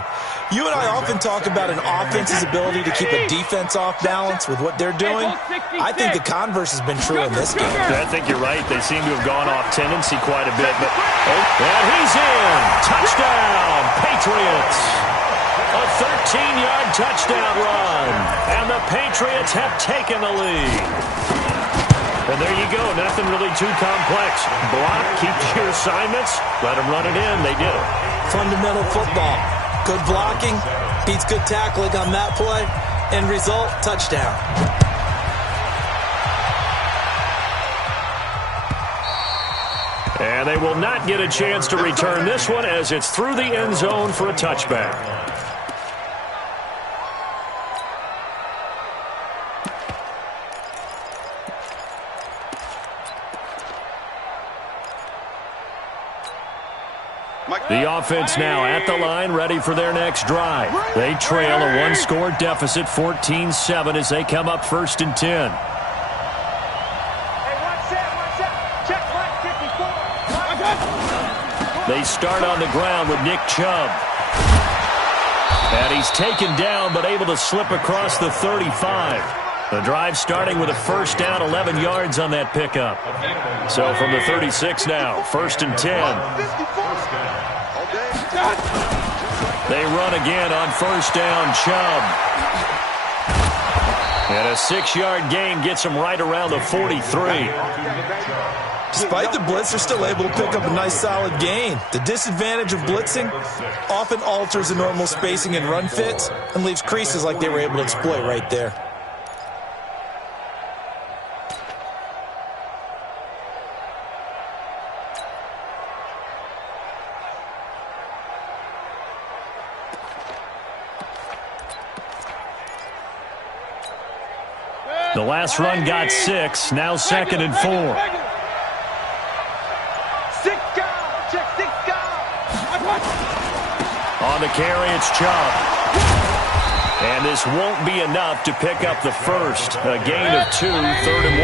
You and I often talk about an offense's ability to keep a defense off balance with what they're doing. I think the converse has been true in this game. I think you're right. They seem to have gone off tendency quite a bit. And he's in. Touchdown, Patriots. A 13-yard touchdown run. And the Patriots have taken the lead. And there you go. Nothing really too complex. Block, keep your assignments, let them run it in. They did it. Fundamental football. Good blocking, beats good tackling on that play. End result, touchdown. And they will not get a chance to return this one as it's through the end zone for a touchback. The offense now at the line, ready for their next drive. They trail a one-score deficit, 14-7, as they come up 1st and 10. Hey, one set. Check right 54. They start on the ground with Nick Chubb. And he's taken down, but able to slip across the 35. The drive starting with a first down, 11 yards on that pickup. So from the 36 now, 1st and 10. They run again on 1st down, Chubb. And a 6-yard gain gets them right around the 43. Despite the blitz, they're still able to pick up a nice solid gain. The disadvantage of blitzing often alters the normal spacing and run fits and leaves creases like they were able to exploit right there. The last run got 6, now 2nd and 4. 6 guard, check 6 guard. On the carry, it's Chubb. And this won't be enough to pick up the first. A gain of 2, 3rd and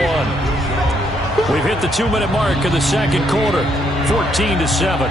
1. We've hit the 2-minute mark of the second quarter, 14-7.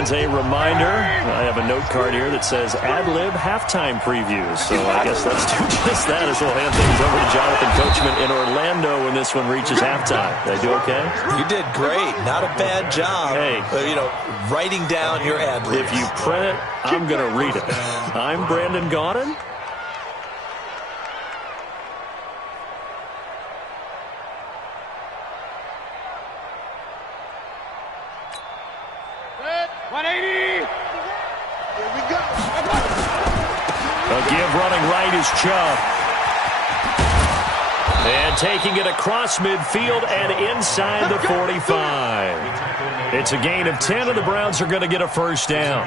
fans a reminder. I have a note card here that says ad-lib halftime previews. So I guess let's do just that as we'll hand things over to Jonathan Coachman in Orlando when this one reaches halftime. Did I do okay? You did great. Not a bad job. Hey. Writing down your ad-libs. If you print it, I'm going to read it. I'm Brandon Gaudin. A give running right is Chubb. And taking it across midfield and inside the 45. It's a gain of 10, and the Browns are going to get a first down.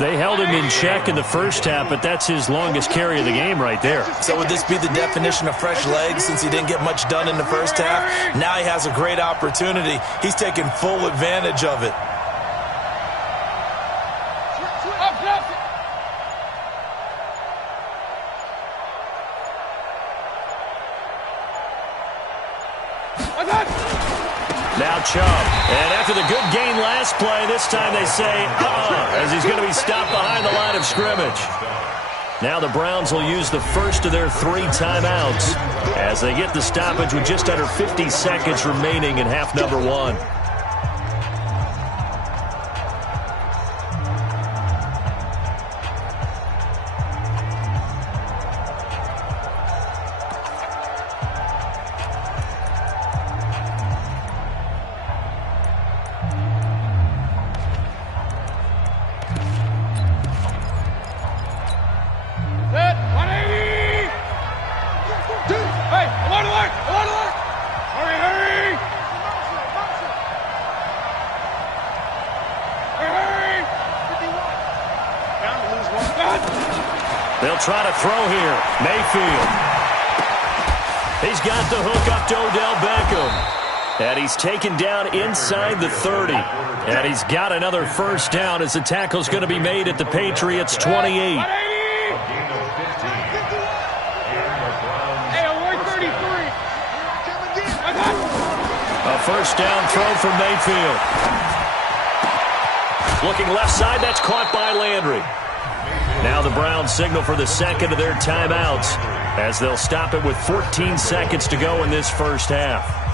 They held him in check in the first half, but that's his longest carry of the game right there. So would this be the definition of fresh legs since he didn't get much done in the first half? Now he has a great opportunity. He's taking full advantage of it. Now Chubb. And after the good gain last play, this time they say, as he's going to be stopped behind the line of scrimmage. Now the Browns will use the first of their 3 timeouts as they get the stoppage with just under 50 seconds remaining in half number 1. They'll try to throw here. Mayfield. He's got the hook up to Odell Beckham. And he's taken down inside the 30. And he's got another first down as the tackle's going to be made at the Patriots' 28. A first down throw from Mayfield. Looking left side, that's caught by Landry. Now the Browns signal for the second of their timeouts as they'll stop it with 14 seconds to go in this first half.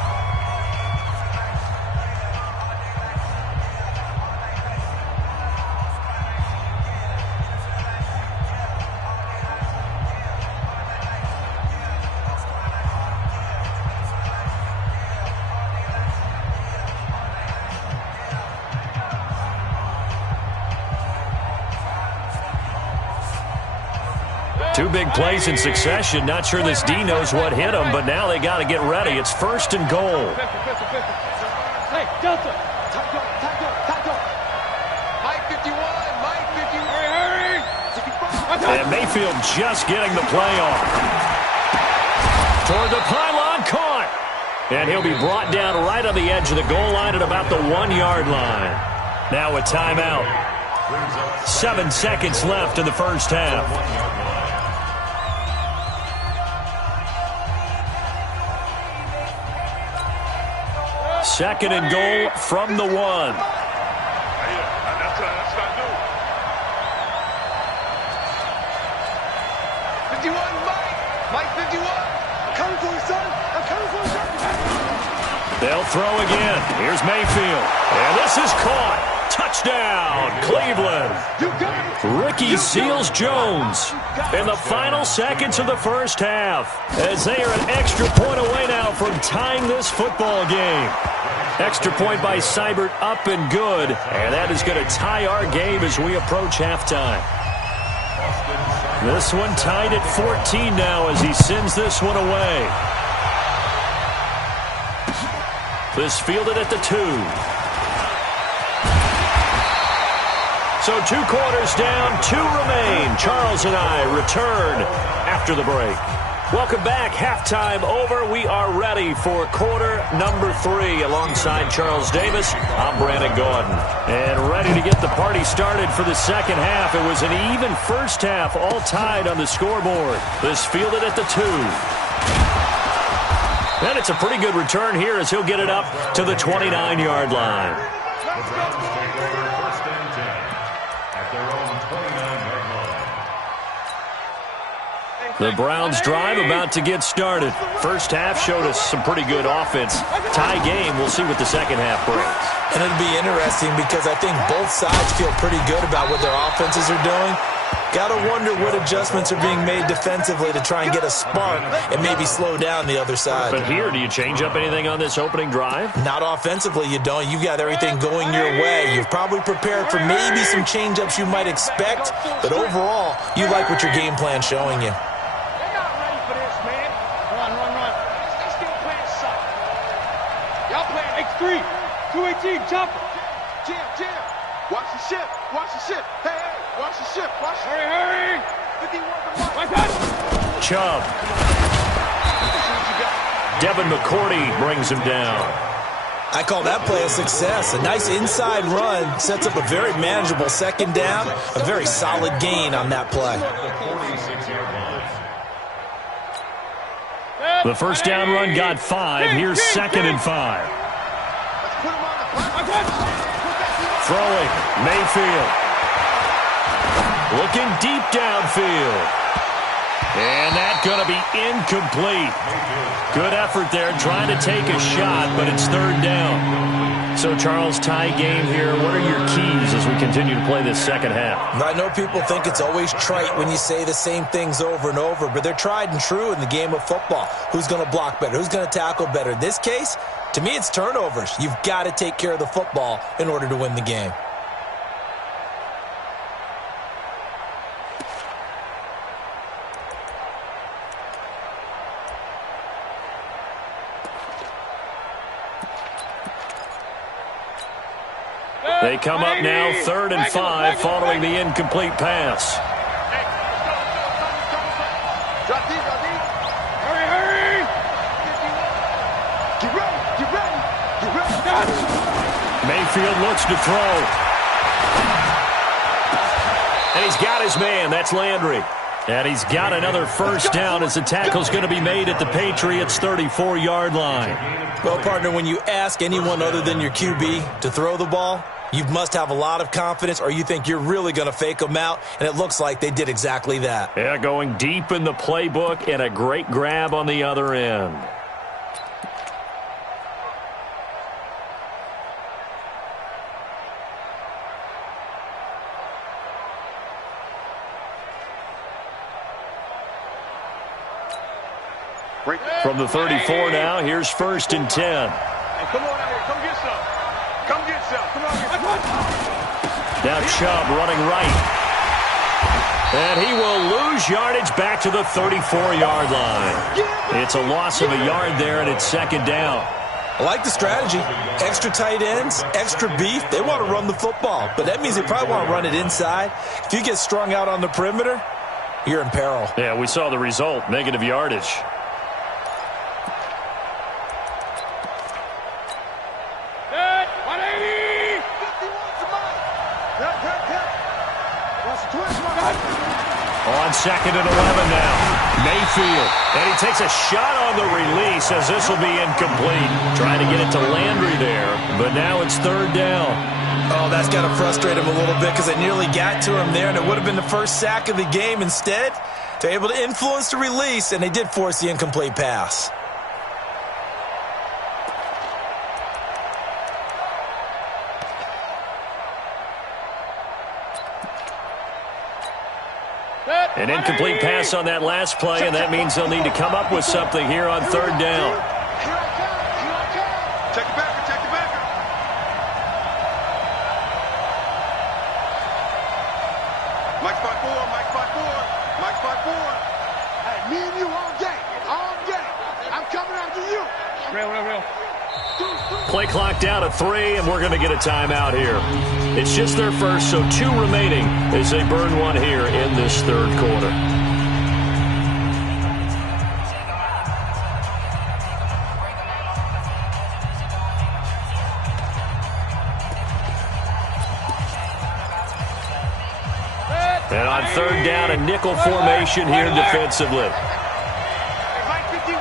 Two big plays in succession. Not sure this D knows what hit him, but now they got to get ready. It's first and goal. Hey, Delta. Mike 51, Mike 51. Hurry. And Mayfield just getting the play off. Toward the pylon, caught. And he'll be brought down right on the edge of the goal line at about the 1-yard line. Now a timeout. 7 seconds left in the first half. Second and goal from the 1. That's not new. 51, Mike 51. I'm coming for you, son. I'm coming for you, son. They'll throw again. Here's Mayfield. And this is caught. Touchdown, Cleveland. You got it. Ricky Seals-Jones in the final seconds of the first half as they are an extra point away now from tying this football game. Extra point by Seibert up and good, and that is going to tie our game as we approach halftime. This one tied at 14 now as he sends this one away. This fielded at the 2. So 2 quarters down, 2 remain. Charles and I return after the break. Welcome back. Halftime over. We are ready for quarter number 3. Alongside Charles Davis, I'm Brandon Gaudin. And ready to get the party started for the second half. It was an even first half, all tied on the scoreboard. This fielded at the 2. And it's a pretty good return here as he'll get it up to the 29-yard line. The Browns drive about to get started. First half showed us some pretty good offense. Tie game. We'll see what the second half brings. And it'll be interesting because I think both sides feel pretty good about what their offenses are doing. Got to wonder what adjustments are being made defensively to try and get a spark and maybe slow down the other side. But here, do you change up anything on this opening drive? Not offensively, you don't. You've got everything going your way. You've probably prepared for maybe some change-ups you might expect, but overall, you like what your game plan's showing you. They're not ready for this, man. Run. They still playing soft. Y'all playing X3, 218, chopper. Jam. Watch the ship. Hey, watch the ship. Hurry. 51 to Mike. Right back. Chubb. Devin McCourty brings him down. I call that play a success. A nice inside run sets up a very manageable second down, a very solid gain on that play. The first down run got 5. Here's 2nd and 5. Throwing, Mayfield. Looking deep downfield. And that's going to be incomplete. Good effort there, trying to take a shot, but it's 3rd down. So, Charles, tie game here. What are your keys as we continue to play this second half? I know people think it's always trite when you say the same things over and over, but they're tried and true in the game of football. Who's going to block better? Who's going to tackle better? In this case, to me, it's turnovers. You've got to take care of the football in order to win the game. They come up now 3rd and 5 following the incomplete pass. Drop deep. Hurry. Get ready. Mayfield looks to throw. And he's got his man. That's Landry. And he's got another first down as the tackle's going to be made at the Patriots' 34-yard line. Well, partner, when you ask anyone other than your QB to throw the ball, you must have a lot of confidence or you think you're really going to fake them out, and it looks like they did exactly that. Yeah, going deep in the playbook and a great grab on the other end. From the 34 now, here's 1st and 10. Hey, come on out here. Come get some. Come on here. Now Chubb running right. And he will lose yardage back to the 34-yard line. It's a loss of a yard there, and it's 2nd down. I like the strategy. Extra tight ends, extra beef. They want to run the football, but that means they probably want to run it inside. If you get strung out on the perimeter, you're in peril. Yeah, we saw the result, negative yardage. On 2nd and 11 now. Mayfield. And he takes a shot on the release as this will be incomplete. Trying to get it to Landry there, but now it's 3rd down. Oh, that's got to frustrate him a little bit because they nearly got to him there, and it would have been the first sack of the game. Instead, they're able to influence the release, and they did force the incomplete pass. An incomplete pass on that last play, and that means they'll need to come up with something here on 3rd down. Check the backer. Mike 5'4". Hey, me and you all day. I'm coming after you. Real. Play clock down to 3, and we're going to get a timeout here. It's just their first, so 2 remaining as they burn one here in this 3rd quarter. And on 3rd down, a nickel formation here defensively. Mike 51.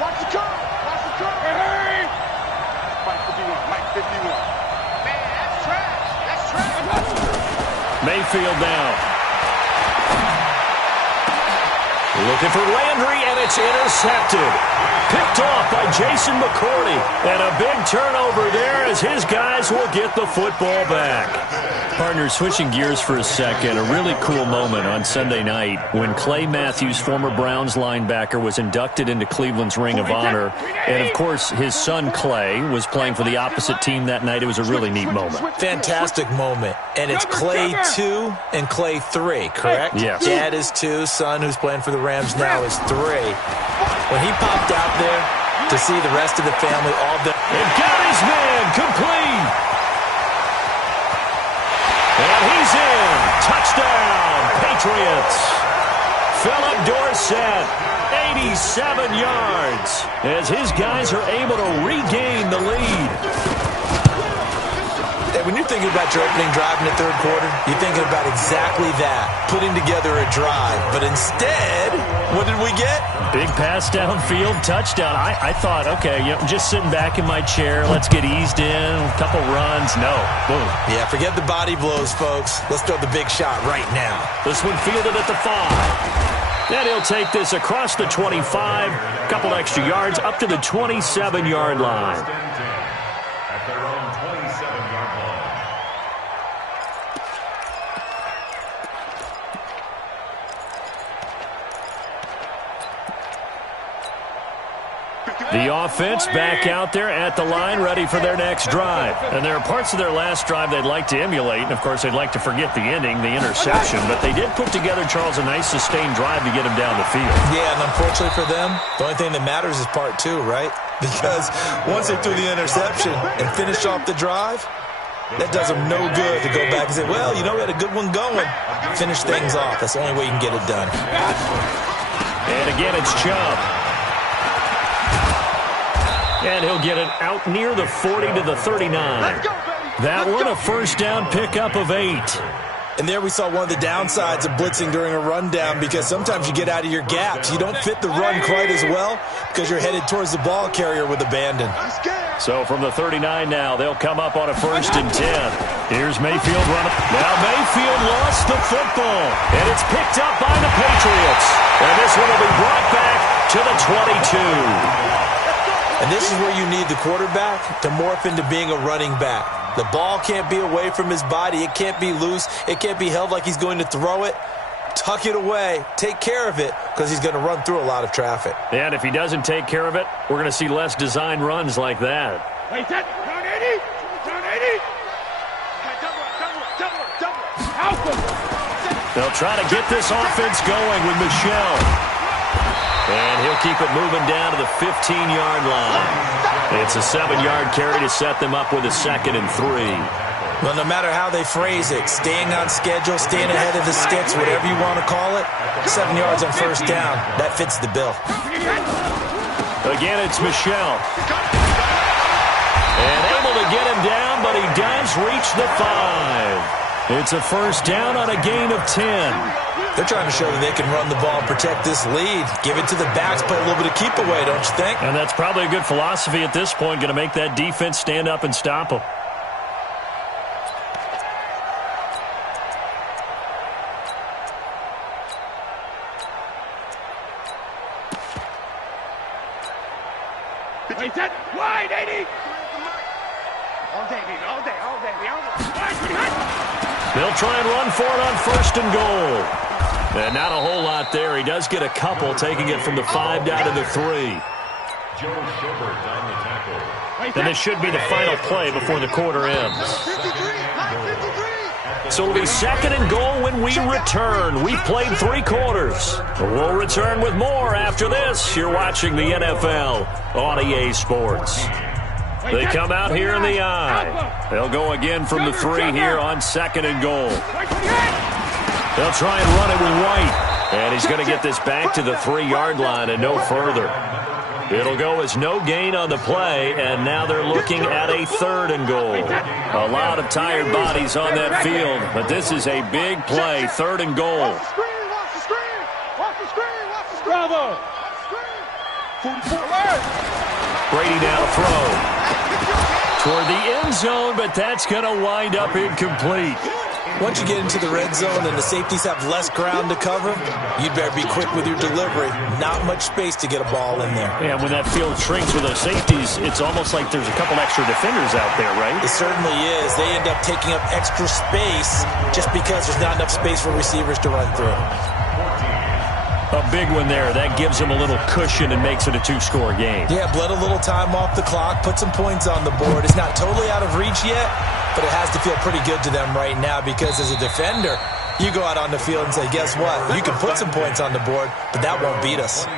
Watch the curve. Hurry. Mike 51. Man, that's trash. Mayfield now. Looking for Landry, and it's intercepted. Picked off by Jason McCourty. And a big turnover there as his guys will get the football back. Partner, switching gears for a second, a really cool moment on Sunday night when Clay Matthews, former Browns linebacker, was inducted into Cleveland's Ring of Honor. And, of course, his son Clay was playing for the opposite team that night. It was a really neat moment. Fantastic moment. And it's Clay 2 and Clay 3, correct? Yes. Dad is 2, son who's playing for the Rams now is 3. When he popped out there to see the rest of the family all done. And got his man complete. And he's in. Touchdown, Patriots. Philip Dorsett, 87 yards, as his guys are able to regain the lead. Hey, when you're thinking about your opening drive in the third quarter, you're thinking about exactly that, putting together a drive. But instead, what did we get? Big pass downfield, touchdown. I thought, okay, just sitting back in my chair, let's get eased in, a couple runs. No, boom. Yeah, forget the body blows, folks. Let's throw the big shot right now. This one fielded at the 5. And he'll take this across the 25, a couple extra yards, up to the 27-yard line. At their own 27-yard line. The offense back out there at the line, ready for their next drive. And there are parts of their last drive they'd like to emulate. And, of course, they'd like to forget the ending, the interception. But they did put together, Charles, a nice sustained drive to get him down the field. Yeah, and unfortunately for them, the only thing that matters is part 2, right? Because once they threw the interception and finished off the drive, that does them no good to go back and say, well, we had a good one going. Finish things off. That's the only way you can get it done. And again, it's Chubb. And he'll get it out near the 40 to the 39. That one, a first down pickup of 8. And there we saw one of the downsides of blitzing during a rundown, because sometimes you get out of your gaps. You don't fit the run quite as well because you're headed towards the ball carrier with abandon. So from the 39 now, they'll come up on a 1st and 10. Here's Mayfield running. Now Mayfield lost the football, and it's picked up by the Patriots. And this one will be brought back to the 22. And this is where you need the quarterback to morph into being a running back. The ball can't be away from his body. It can't be loose. It can't be held like he's going to throw it. Tuck it away. Take care of it, because he's going to run through a lot of traffic. And if he doesn't take care of it, we're going to see less design runs like that. Wait, that. Down 80. Down 80. Double. They'll try to get this offense going with Michel. And he'll keep it moving down to the 15-yard line. It's a 7-yard carry to set them up with a 2nd and 3. Well, no matter how they phrase it, staying on schedule, staying ahead of the sticks, whatever you want to call it, 7 yards on first down, that fits the bill. Again, it's Michel. And able to get him down, but he does reach the 5. It's a first down on a gain of 10. They're trying to show that they can run the ball and protect this lead. Give it to the backs, play a little bit of keep away, don't you think? And that's probably a good philosophy at this point, going to make that defense stand up and stop them. Wait, that. Wide, 80. All day, baby. All day. They'll try and run for it on 1st and goal. And not a whole lot there. He does get a couple, taking it from the 5 down to the 3. Joe Schobert on the tackle. And this should be the final play before the quarter ends. So it'll be 2nd and goal when we return. We've played 3 quarters. We'll return with more after this. You're watching the NFL on EA Sports. They come out here in the eye. They'll go again from the 3 here on 2nd and goal. They'll try and run it with White. And he's going to get this back to the 3-yard line and no further. It'll go as no gain on the play, and now they're looking at a 3rd and goal. A lot of tired bodies on that field, but this is a big play, 3rd and goal. Watch the screen. Bravo. 44 yards. Brady now to throw. Toward the end zone, but that's going to wind up incomplete. Once you get into the red zone and the safeties have less ground to cover, you'd better be quick with your delivery. Not much space to get a ball in there. Yeah, when that field shrinks with those safeties, it's almost like there's a couple extra defenders out there, right? It certainly is. They end up taking up extra space just because there's not enough space for receivers to run through. A big one there. That gives them a little cushion and makes it a two-score game. Yeah, bled a little time off the clock, put some points on the board. It's not totally out of reach yet, but it has to feel pretty good to them right now because as a defender, you go out on the field and say, guess what? You can put some points on the board, but that won't beat us.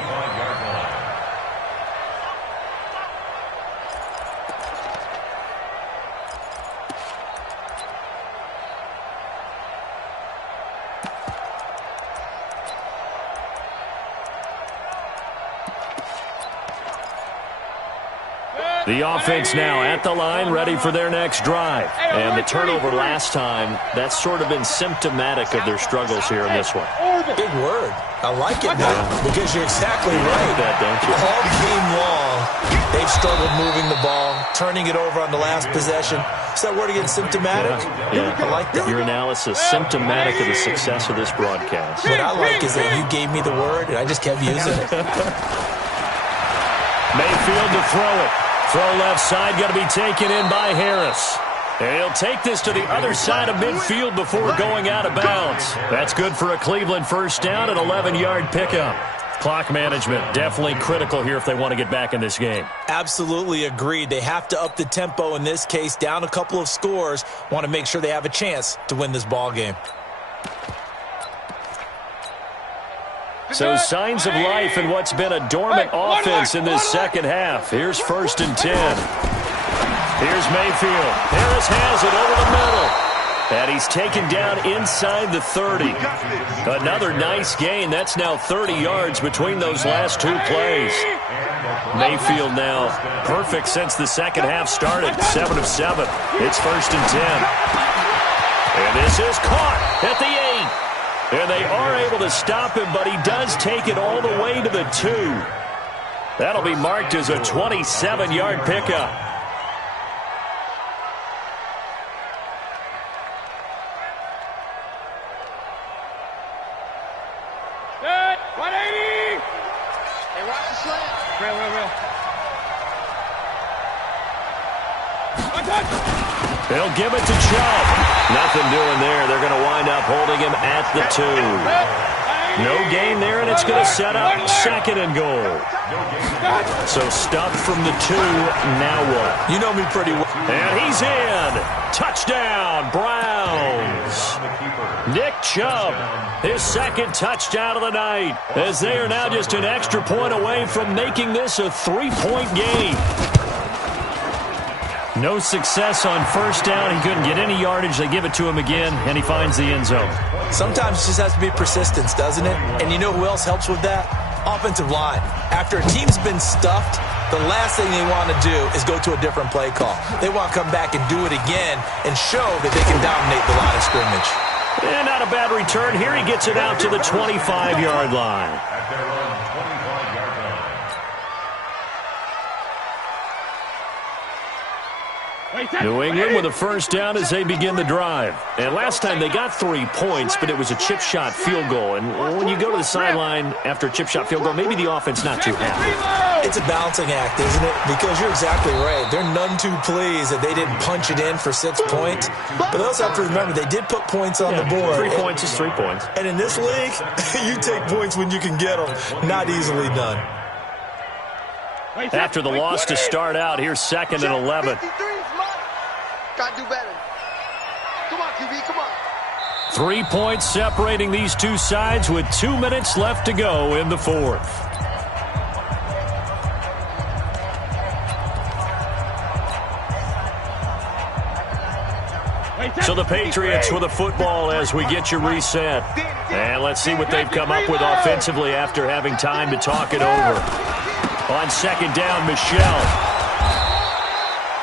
The offense now at the line, ready for their next drive. And the turnover last time, that's sort of been symptomatic of their struggles here in this one. Big word. I like it now because you're exactly right. That, don't you? All game long, they've struggled moving the ball, turning it over on the last possession. Is that word again, symptomatic? Yeah. I like that. Your analysis, symptomatic of the success of this broadcast. What I like is that you gave me the word, and I just kept using it. Mayfield to throw it. Throw left side, got to be taken in by Harris. And he'll take this to the other side of midfield before going out of bounds. That's good for a Cleveland first down, an 11-yard pickup. Clock management, definitely critical here if they want to get back in this game. Absolutely agreed. They have to up the tempo in this case, down a couple of scores. Want to make sure they have a chance to win this ball game. So signs of life in what's been a dormant offense in this second half. Here's 1st and 10. Here's Mayfield. Harris has it over the middle. And he's taken down inside the 30. Another nice gain. That's now 30 yards between those last two plays. Mayfield now perfect since the second half started. 7 of 7. It's 1st and 10. And this is caught at the 8. And they are able to stop him, but he does take it all the way to the 2. That'll be marked as a 27-yard pickup. Good. 180. Hey, watch the slant. Real. One touch. They'll give it to Chubb. Nothing doing there. They're going to wind up holding him at the 2. No gain there, and it's going to set up 2nd and goal. So stuffed from the 2. Now what? You know me pretty well. And he's in. Touchdown, Browns. Nick Chubb, his 2nd touchdown of the night, as they are now just an extra point away from making this a 3-point game. No success on first down. He couldn't get any yardage. They give it to him again, and he finds the end zone. Sometimes it just has to be persistence, doesn't it? And you know who else helps with that? Offensive line. After a team's been stuffed, the last thing they want to do is go to a different play call. They want to come back and do it again and show that they can dominate the line of scrimmage. And not a bad return. Here he gets it out to the 25-yard line. At their own 25-yard line. New England with a first down as they begin the drive. And last time they got 3 points, but it was a chip shot field goal. And when you go to the sideline after a chip shot field goal, maybe the offense not too happy. It's a balancing act, isn't it? Because you're exactly right. They're none too pleased that they didn't punch it in for 6 points. But they also have to remember they did put points on the board. 3 points is 3 points. And in this league, you take points when you can get them. Not easily done. After the loss to start out, here's 2nd and 11. Gotta do better. Come on, QB, come on. 3 points separating these two sides with 2 minutes left to go in the 4th. So the Patriots with a football as we get you reset. And let's see what they've come up with offensively after having time to talk it over. On 2nd down, Michel.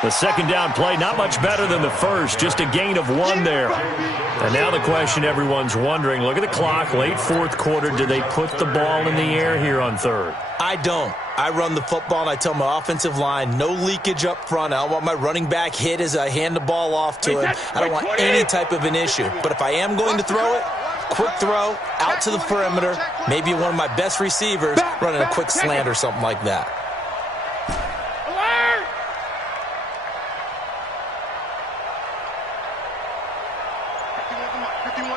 The 2nd down play, not much better than the first, just a gain of 1 there. And now the question everyone's wondering, look at the clock, late 4th quarter, do they put the ball in the air here on 3rd? I I don't. I run the football, and I tell my offensive line, no leakage up front. I don't want my running back hit as I hand the ball off to him. I don't want any type of an issue. But if I am going to throw it, quick throw, out to the perimeter, maybe one of my best receivers running a quick slant or something like that.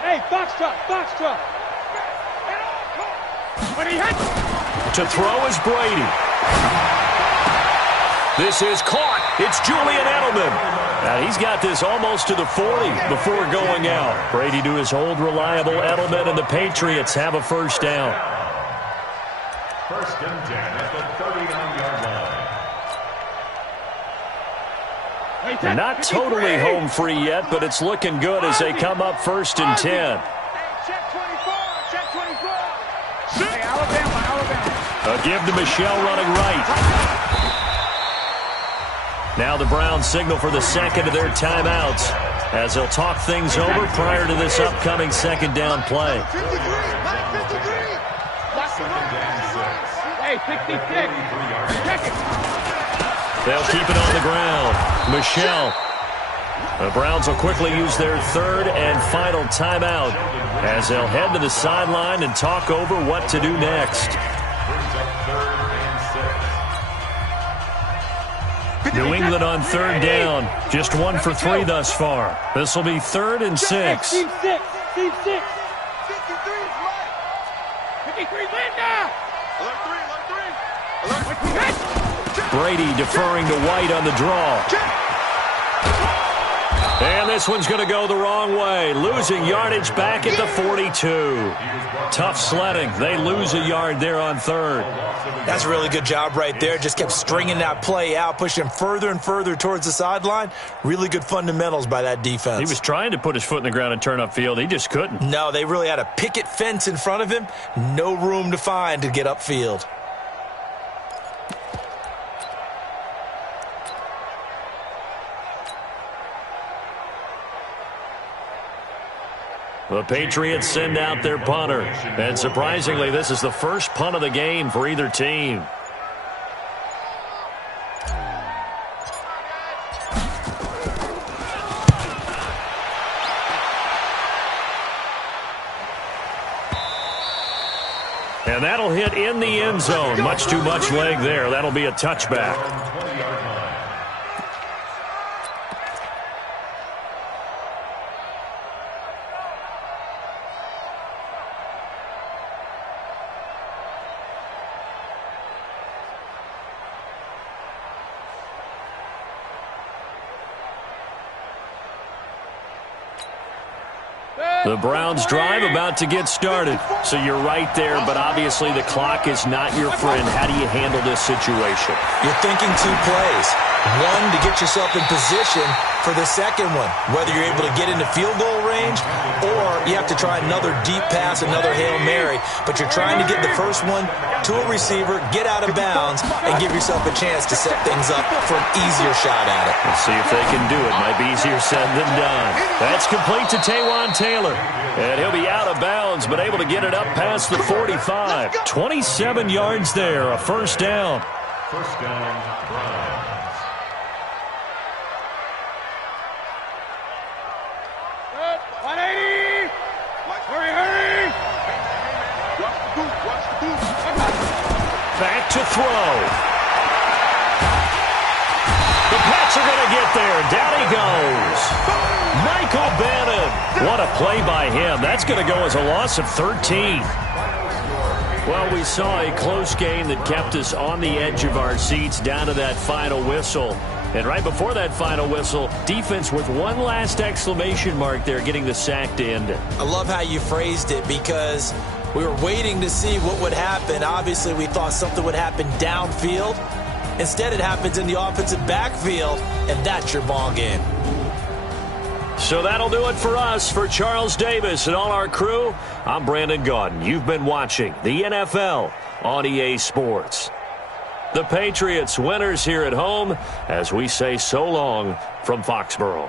Hey, Foxtrot, Foxtrot. To throw is Brady. This is caught. It's Julian Edelman. Now he's got this almost to the 40 before going out. Brady to his old reliable Edelman, and the Patriots have a first down. First and 10 at the 39-yard line. They're not totally home free yet, but it's looking good as they come up first and 10. Hey, check 24, check 24. Hey, Alabama. A give to Michelle running right. Now the Browns signal for the second of their timeouts as they'll talk things over prior to this upcoming second down play. Hey, 66. Check it. They'll keep it on the ground. Michelle. The Browns will quickly use their third and final timeout as they'll head to the sideline and talk over what to do next. New England on third down. Just 1 for 3 thus far. This will be 3rd and 6. Team 6. 53 Linda. Alert 3. Brady deferring to White on the draw. And this one's going to go the wrong way. Losing yardage back at the 42. Tough sledding. They lose a yard there on third. That's a really good job right there. Just kept stringing that play out, pushing further and further towards the sideline. Really good fundamentals by that defense. He was trying to put his foot in the ground and turn upfield. He just couldn't. No, they really had a picket fence in front of him. No room to find to get upfield. The Patriots send out their punter. And surprisingly, this is the first punt of the game for either team. And that'll hit in the end zone. Much too much leg there. That'll be a touchback. The Browns drive about to get started. So you're right there, but obviously the clock is not your friend. How do you handle this situation? You're thinking 2 plays. One, to get yourself in position for the second one, whether you're able to get into field goal range or you have to try another deep pass, another Hail Mary. But you're trying to get the first one to a receiver, get out of bounds, and give yourself a chance to set things up for an easier shot at it. Let's see if they can do it. Might be easier said than done. That's complete to Taywan Taylor. And he'll be out of bounds, but able to get it up past the 45. 27 yards there, a first down. First down, Browns. Good. 180. Hurry. Watch the boot. Back to throw. The Pats are going to get there. Down he goes. Michael Bannon. What a play by him. That's going to go as a loss of 13. Well, we saw a close game that kept us on the edge of our seats down to that final whistle. And right before that final whistle, defense with one last exclamation mark there, getting the sack to end it. I love how you phrased it because we were waiting to see what would happen. Obviously, we thought something would happen downfield. Instead, it happens in the offensive backfield, and that's your ball game. So that'll do it for us. For Charles Davis and all our crew, I'm Brandon Gaudin. You've been watching the NFL on EA Sports. The Patriots winners here at home as we say so long from Foxborough.